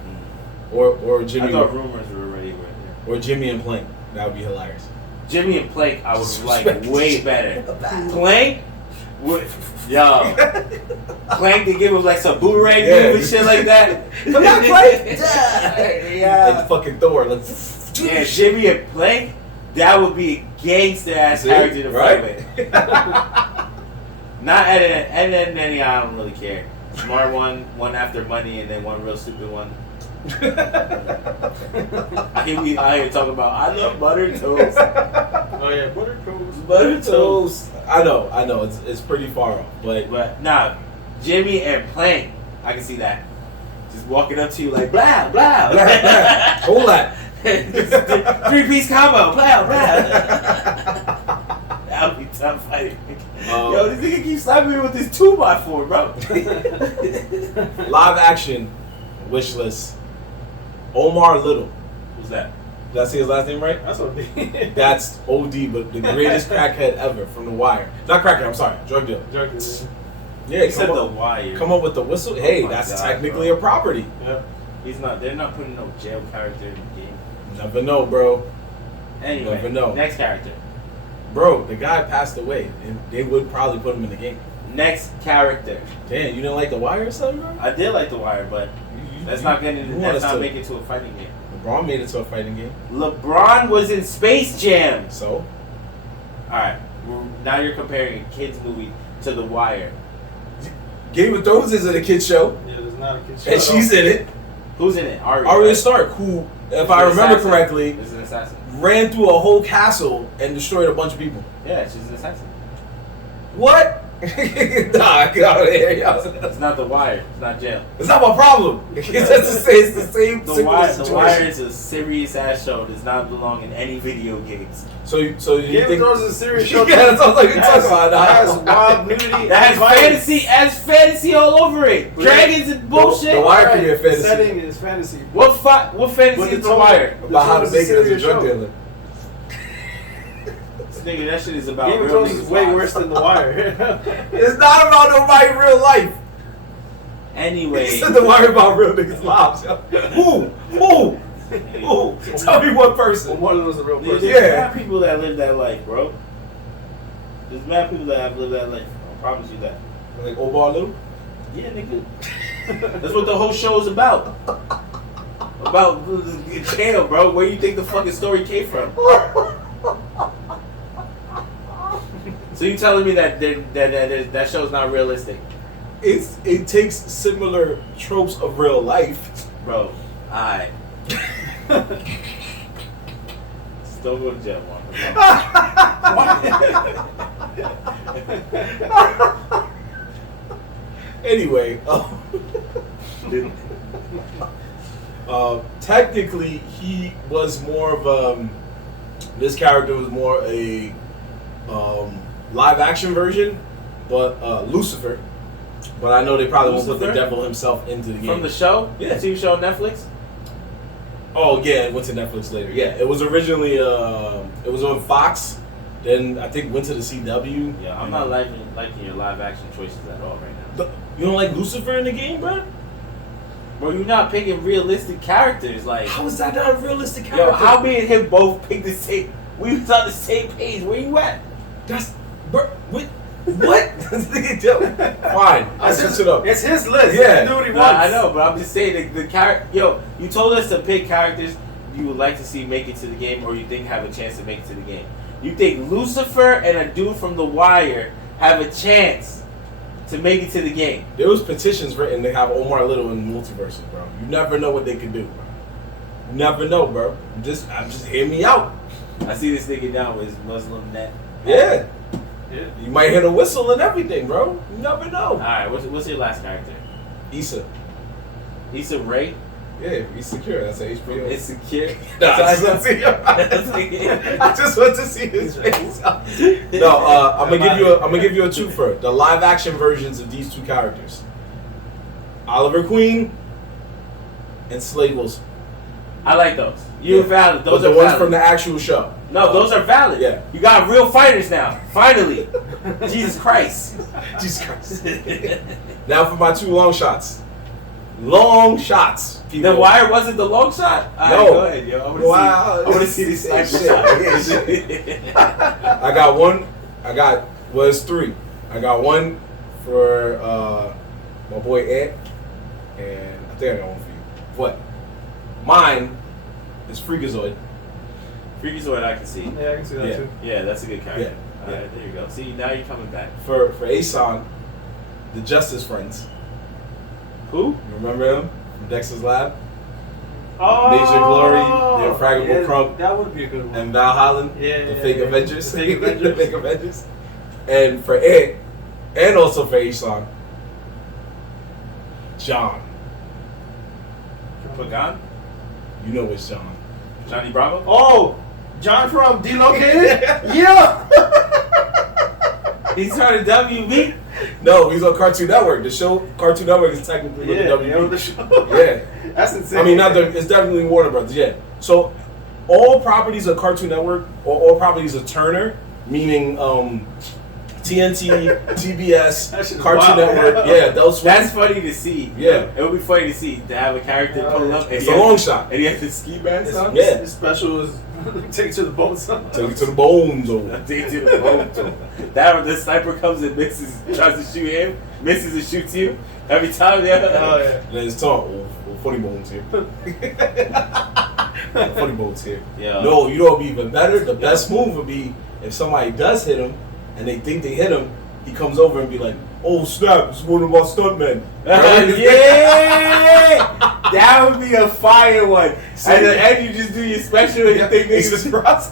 Or Jimmy. I thought rumors were already there. Or Jimmy and Plank. That would be hilarious. Jimmy and Plank, I would like way better. Plank, Yo, Plank to give him like some boomerang move and shit like that. Come on, Plank! Yeah. Like fucking Thor. Like, yeah, Jimmy and Plank, that would be a gangster ass character to fight with. Not and then I don't really care. Smart one after money, and then one real stupid one. I hear talking about I love butter toast. Oh yeah, butter toast. Butter toast. I know. It's pretty far off, but nah, Jimmy and Plank, I can see that. Just walking up to you like blah blah blah. Hold that. 3-piece combo, blah blah. That would be tough fighting. Yo, this nigga keeps slapping me with this 2x4, bro. Live action wish list. Omar Little. Who's that? Did I say his last name right? That's OD. That's OD, but the greatest crackhead ever from The Wire. Not crackhead, I'm sorry, drug dealer. Yeah, He said The Wire. Come up with the whistle. Hey, that's God, technically bro. a property. Yeah. They're not putting no jail character in the game. Never know, bro. Anyway, Never know. Next character. Bro, the guy passed away. They would probably put him in the game. Next character. Damn, you didn't like The Wire or something, bro? I did like The Wire, but that's not making it to a fighting game. LeBron made it to a fighting game. LeBron was in Space Jam. So? Alright, now you're comparing a kid's movie to The Wire. Game of Thrones isn't a kid's show. Yeah, there's not a kid show. And she's in it. Who's in it? Arya Stark, who, if I remember correctly, is an assassin. ran through a whole castle and destroyed a bunch of people. Yeah, she's an assassin. What? Nah, get out of here. It's not The Wire. It's not jail. It's not my problem. It's just it's the same The simple Wire situation. is a serious ass show. Does not belong in any video games. So you Game of think? Thrones is a serious show. Yeah, that's what you're talking about. That has wild nudity. That has fantasy all over it. Dragons and bullshit. The Wire can be a The fantasy. setting is fantasy. What fantasy is The Wire? About how to Thrones make is it as a serious drug show. dealer. Nigga, that shit is about Game of real Thrones is niggas' way lives. worse than The Wire. It's not about nobody in real life. Anyway. It's The Wire about real niggas' lives. Who? Tell me one person. One of those is a real There's person. mad people that live that life, bro. There's mad people that have lived that life. I promise you that. Like Omar Little? Yeah, nigga. That's what the whole show is about. About jail, bro. Where you think the fucking story came from? So you telling me that that show's not realistic, It takes similar tropes of real life. bro? Alright. Don't go to jail, Anyway, technically he was more of this character was more a live action version, but Lucifer. But I know they probably won't put the devil himself into the game. From the show? Yeah. The TV show on Netflix? Oh yeah, it went to Netflix later. Yeah, it was originally it was on Fox. Then I think went to the CW. Yeah, I'm not liking your live action choices at all right now. You don't like Lucifer in the game, bro? Bro, you're not picking realistic characters. Like, How is that not a realistic character? yo, how me and him both picked the same? We was on the same page. Where you at? That's bro. What? Fine, I switch it up. It's his list. Yeah. He can do what he Nah, wants. I know, but I'm just saying the character. Yo, you told us to pick characters you would like to see make it to the game, or you think have a chance to make it to the game. You think Lucifer and a dude from The Wire have a chance to make it to the game? There was petitions written to have Omar Little in MultiVersus, bro. You never know what they could do, bro. You never know, bro. Just hear me out. I see this nigga down with his Muslim net. Yeah. Yeah. You might hit a whistle and everything, bro. You never know. All right, what's your last character? Issa. Issa Rae. Yeah, he's secure. That's an HBO. It's secure. Nah, I just want to see I just want to see his face. No, I'm gonna give you a twofer. The live action versions of these two characters, Oliver Queen and Slade Wilson. I like those. You're valid. Those but the are ones valid. from the actual show. No, those are valid. Yeah. You got real fighters now. Finally. Jesus Christ. Jesus Christ. Now for my two long shots. Long shots. People. The Wire wasn't the long shot? All No. right, go ahead, yo. I Wow. want to see this sniper Shit. shot. I got one. It's three. I got one for my boy Ant, and I think I got one for you. What? Mine is Freakazoid. Freakazoid, I can see. Yeah, I can see that too. Yeah, that's a good character. Yeah. All right, there you go. See, now you're coming back. For Asan, the Justice Friends. Who? You remember them from Dexter's Lab? Oh, Major Glory, the Infraggable Crump, that would be a good one. and Val Holland, the fake Avengers. The fake Avengers. The fake Avengers. And for Ant, and also for Asan, John. Pagan? You know it's John. Johnny Bravo? Oh, John from Delocated? Yeah. He's trying to WB? No, he's on Cartoon Network. The show Cartoon Network is technically with the WB. The show. Yeah. That's insane. I mean, it's definitely Warner Brothers, yeah. So, all properties of Cartoon Network, or all properties of Turner, meaning TNT, TBS, Cartoon Network, yeah, those. That's funny to see. Yeah. It would be funny to see, to have a character pull up. It's a long shot. And he has the ski mask on. Yeah. His special is take it to the bones. Take it to the bones, oh. Take it to the bone. That the sniper comes and tries to shoot him, misses and shoots you. Every time, yeah. Oh, yeah. And then it's talk, funny bones here. Funny bones here. Yeah. No, you know what would be even better? The best move would be if somebody does hit him and they think they hit him, he comes over and be like, oh snap, it's one of my stuntmen. Yeah! That would be a fire one. So, at the end, you just do your special and you think niggas is cross.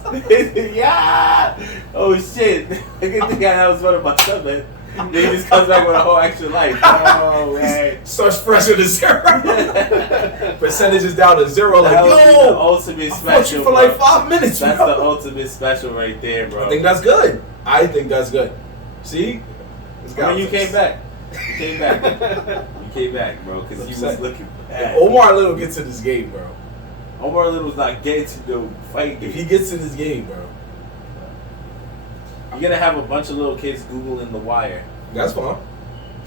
Yeah! Oh shit. I didn't think that was one of my stuntmen. Then he just comes back with a whole extra life. Oh, man. Starts pressure to 0. Percentages down to 0. Like, That would be the yo, ultimate I special. fought you for like 5 minutes, That's bro. the ultimate special right there, bro. I think that's good. See? I mean, you came back. You came back. You came back, bro, because you was looking bad. If Omar Little gets in this game, bro. Omar Little's not getting to the fight game. If he gets in this game, bro. You're gonna have a bunch of little kids Googling The Wire, That's fine.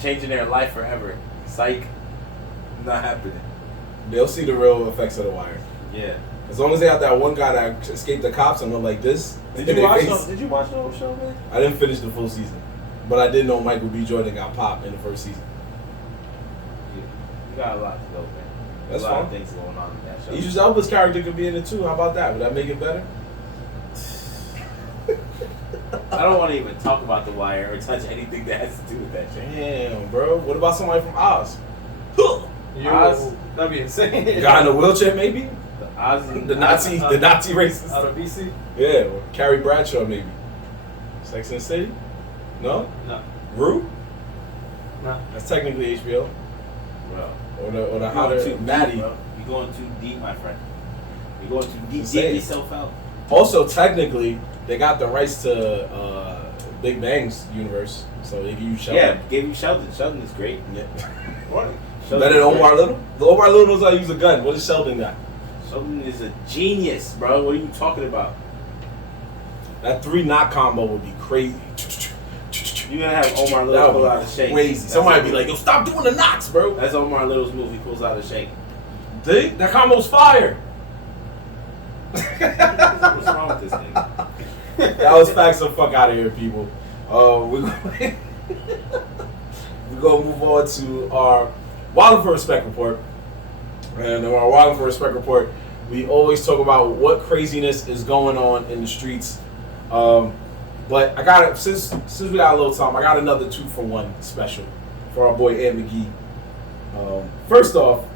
changing their life forever. Psych, not happening. They'll see the real effects of The Wire. Yeah. As long as they have that one guy that escaped the cops and went like this. Did in you their watch? face. Did you watch the whole show, man? I didn't finish the full season. But I did know Michael B. Jordan got popped in the first season. Yeah. You got a lot to go, man. That's a lot fine. of things going on in that show. Idris Elba's character could be in it too. How about that? Would that make it better? I don't want to even talk about The Wire or touch anything that has to do with that shit. Damn, bro. What about somebody from Oz? Oz? That'd be insane. Guy in a wheelchair, maybe? The Oz and The Nazi racist. Out of BC? Yeah, or Carrie Bradshaw, maybe. Sex and the City? No? No. Rue? No. That's technically HBO. Bro. Or the You're going hotter too deep, Maddie. bro. You're going too deep, my friend. You're going too deep. Insane. Dig yourself out. Also, technically, they got the rights to Big Bang's universe, so they give you Sheldon. Yeah, gave you Sheldon. Sheldon is great. Yeah. Right. Better than Omar Little? The Omar Little knows how to use a gun. What does Sheldon got? Sheldon is a genius, bro. What are you talking about? That 3-knot combo would be crazy. You're gonna have Omar That Little pull would out a be shake. crazy. Somebody be like, yo, stop doing the knots, bro. That's Omar Little's move. He pulls out a shake. See? That combo's fire. What's wrong with this thing? That was facts the fuck out of here, people. We're going to move on to our Wildin for Respect report. And in our Wildin for Respect report, we always talk about what craziness is going on in the streets. But I got it, since we got a little time, I got another 2-for-1 special for our boy Ed McGee. First off,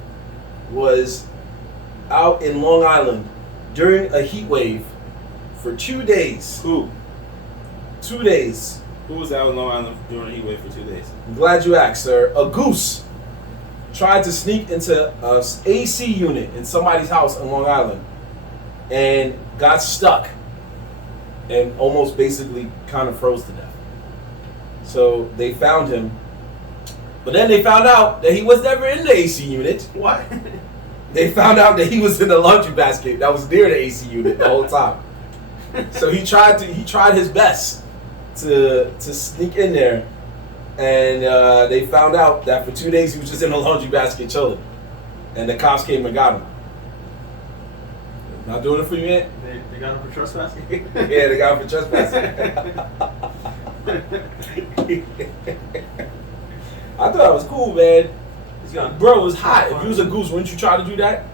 was out in Long Island during a heat wave for 2 days. Who? 2 days. Who was out in Long Island during the heat wave for 2 days? I'm glad you asked, sir. A goose tried to sneak into a AC unit in somebody's house in Long Island and got stuck and almost basically kind of froze to death. So they found him, but then they found out that he was never in the AC unit. What? They found out that he was in the laundry basket that was near the AC unit the whole time. So he tried his best to sneak in there, and they found out that for 2 days he was just in a laundry basket chilling, and the cops came and got him. Not doing it for you yet? They got him for trespassing? Yeah, they got him for trespassing. I thought it was cool, man. got- Bro, it was hot. If you was a goose, wouldn't you try to do that?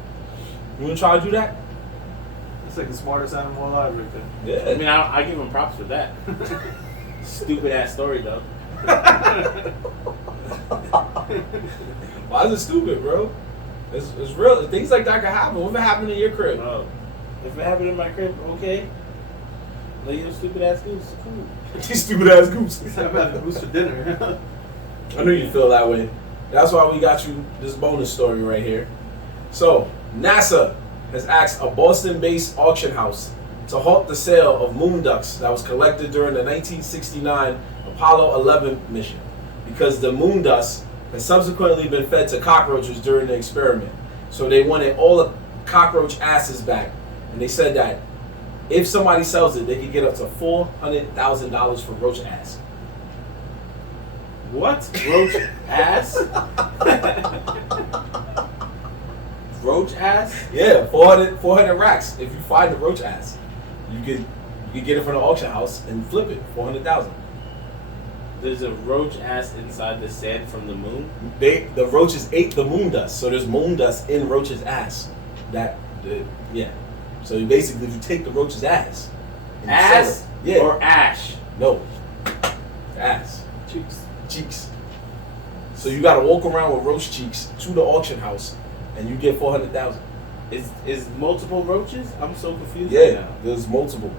You wouldn't try to do that? It's like the smartest animal alive right there. Yeah. I mean, I give him props for that. Stupid ass story though. Why is it stupid, bro? It's real. Things like that can happen. What if it happened in your crib? Oh, if it happened in my crib, okay. Like your stupid ass goose, cool. These stupid ass goose. I'm having a goose for dinner. I knew you'd feel that way. That's why we got you this bonus story right here. So, NASA has asked a Boston-based auction house to halt the sale of moon ducks that was collected during the 1969 Apollo 11 mission because the moon dust has subsequently been fed to cockroaches during the experiment. So they wanted all the cockroach asses back. And they said that if somebody sells it, they could get up to $400,000 for roach ass. What? Roach ass? Roach ass? Yeah, 400 racks. If you find the roach ass, you could get it from the auction house and flip it, 400,000. There's a roach ass inside the sand from the moon? The roaches ate the moon dust, so there's moon dust in roach's ass. Yeah. So you basically, if you take the roach's ass, and you Ass? sell it, yeah, Or ash? no, ass, Cheeks. So you got to walk around with roach cheeks to the auction house, and you get 400,000. Is multiple roaches? I'm so confused. Yeah, now. there's multiple,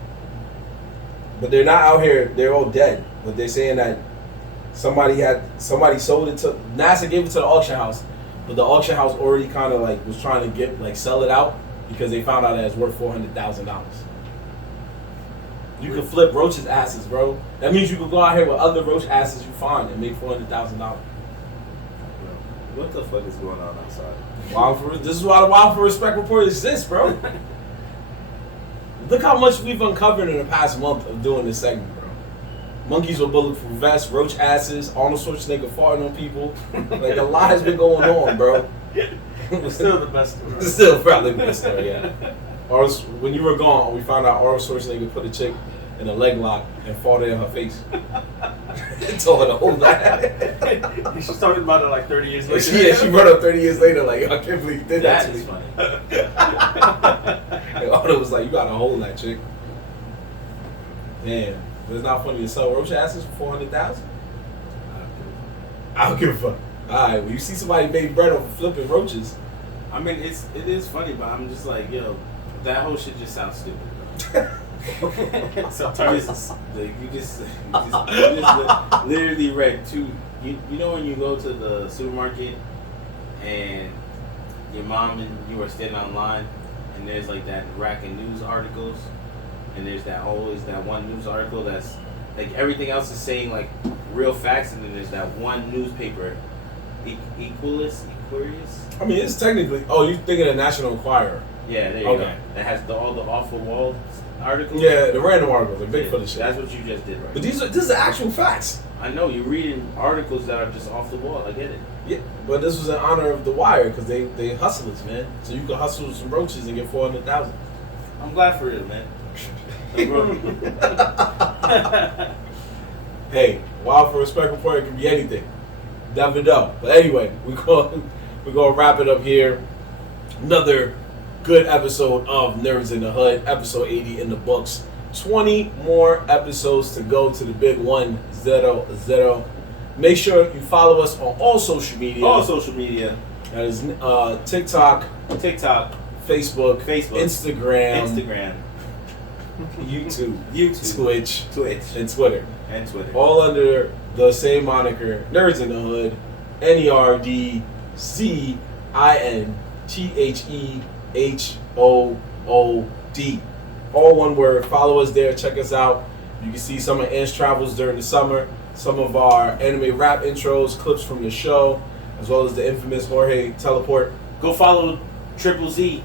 but they're not out here. They're all dead. But they're saying that somebody sold it to NASA, gave it to the auction house, but the auction house already kind of like was trying to sell it out because they found out that it's worth $400,000. You can flip roaches' asses, bro. That means you can go out here with other roach asses you find and make $400,000. What the fuck is going on outside? This is why the Wild for Respect report exists, bro. Look how much we've uncovered in the past month of doing this segment, bro. Monkeys with bulletproof vests, roach asses, Arnold Schwarzenegger farting on people. Like, a lot has been going on, bro. It's still the best. It's still probably the best story, yeah. Or when you were gone, we found out Arnold Schwarzenegger put a chick in a leg lock and farted in her face. It told her to hold that. She's talking about it like 30 years later. Yeah, she brought up 30 years later, like, I can't believe you did that to That me. is funny. And Arnold was like, you gotta hold that chick. Damn. But it's not funny to sell roach asses for 400,000? I don't give a fuck. Alright, when you see somebody make bread off of flipping roaches. I mean, it is funny, but I'm just like, yo, that whole shit just sounds stupid, bro. Sometimes. You just literally read two. You know when you go to the supermarket and your mom and you are standing online and there's like that rack of news articles and there's always that one news article that's like everything else is saying like real facts and then there's that one newspaper, Equus. I mean, it's technically. Oh, you're thinking of National Enquirer. Yeah, there you go. That has all the off the wall articles. Yeah, the random articles, the Bigfoot and shit. That's what you just did, right? But this is actual facts. I know you're reading articles that are just off the wall. I get it. Yeah, but this was in honor of The Wire because they hustlers, man. So you can hustle some roaches and get 400,000. I'm glad for it, man. Hey, Wild for Respect report, it can be anything. Never know. But anyway, we're gonna wrap it up here. Another good episode of Nerdz in the Hood, episode 80 in the books. 20 more episodes to go to the big 100. Make sure you follow us on all social media. That is TikTok, Facebook, Instagram, YouTube, Twitch, and Twitter. All under the same moniker, Nerdz in the Hood, NERDZINTHEHOOD. All one word. Follow us there. Check us out. You can see some of Ant's travels during the summer, some of our anime rap intros, clips from the show, as well as the infamous Jorge Teleport. Go follow Triple Z.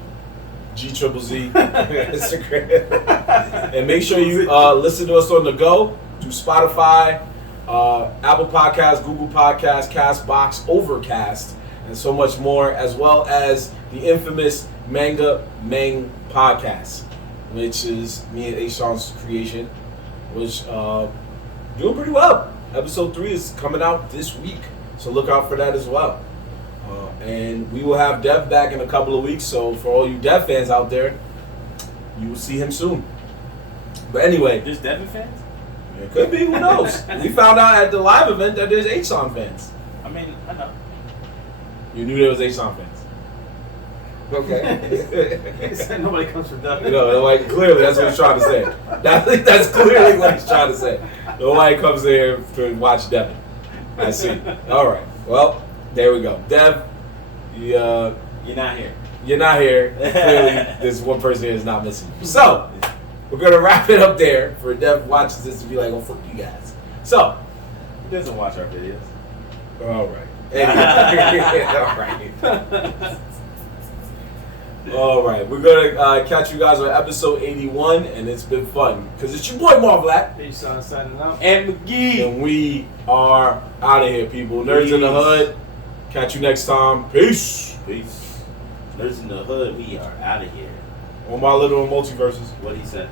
GZZZ Instagram. And make sure you listen to us on the go through Spotify, Apple Podcasts, Google Podcasts, Castbox, Overcast, and so much more, as well as the infamous Manga Mang podcast, which is me and A. Sean's creation, which doing pretty well. Episode 3 is coming out this week, so look out for that as well. And we will have Dev back in a couple of weeks, so for all you Dev fans out there, you will see him soon. But anyway, There's Devin fans? it could be, who knows? We found out at the live event that there's H-Song fans. I mean, I know. You knew there was H-Song fans. Okay. He said nobody comes from Devin. Like, clearly that's what he's trying to say. That's clearly what he's trying to say. Nobody comes there to watch Devin. I see. All right. Well, there we go. Dev, You're not here. you're not here. Clearly, there's one person here is not missing. So, we're going to wrap it up there for Dev watches this to be like, oh, fuck you guys. So, He doesn't watch our videos. all right. Anyway, all right. All right. We're going to catch you guys on episode 81, and it's been fun. Because it's your boy, Marv Black. H-Son signing out. And McGee. And we are out of here, people. Nerds in the Hood. Catch you next time. Peace. Peace. Nerds in the Hood, we are out of here. On my little MultiVersus. What he said.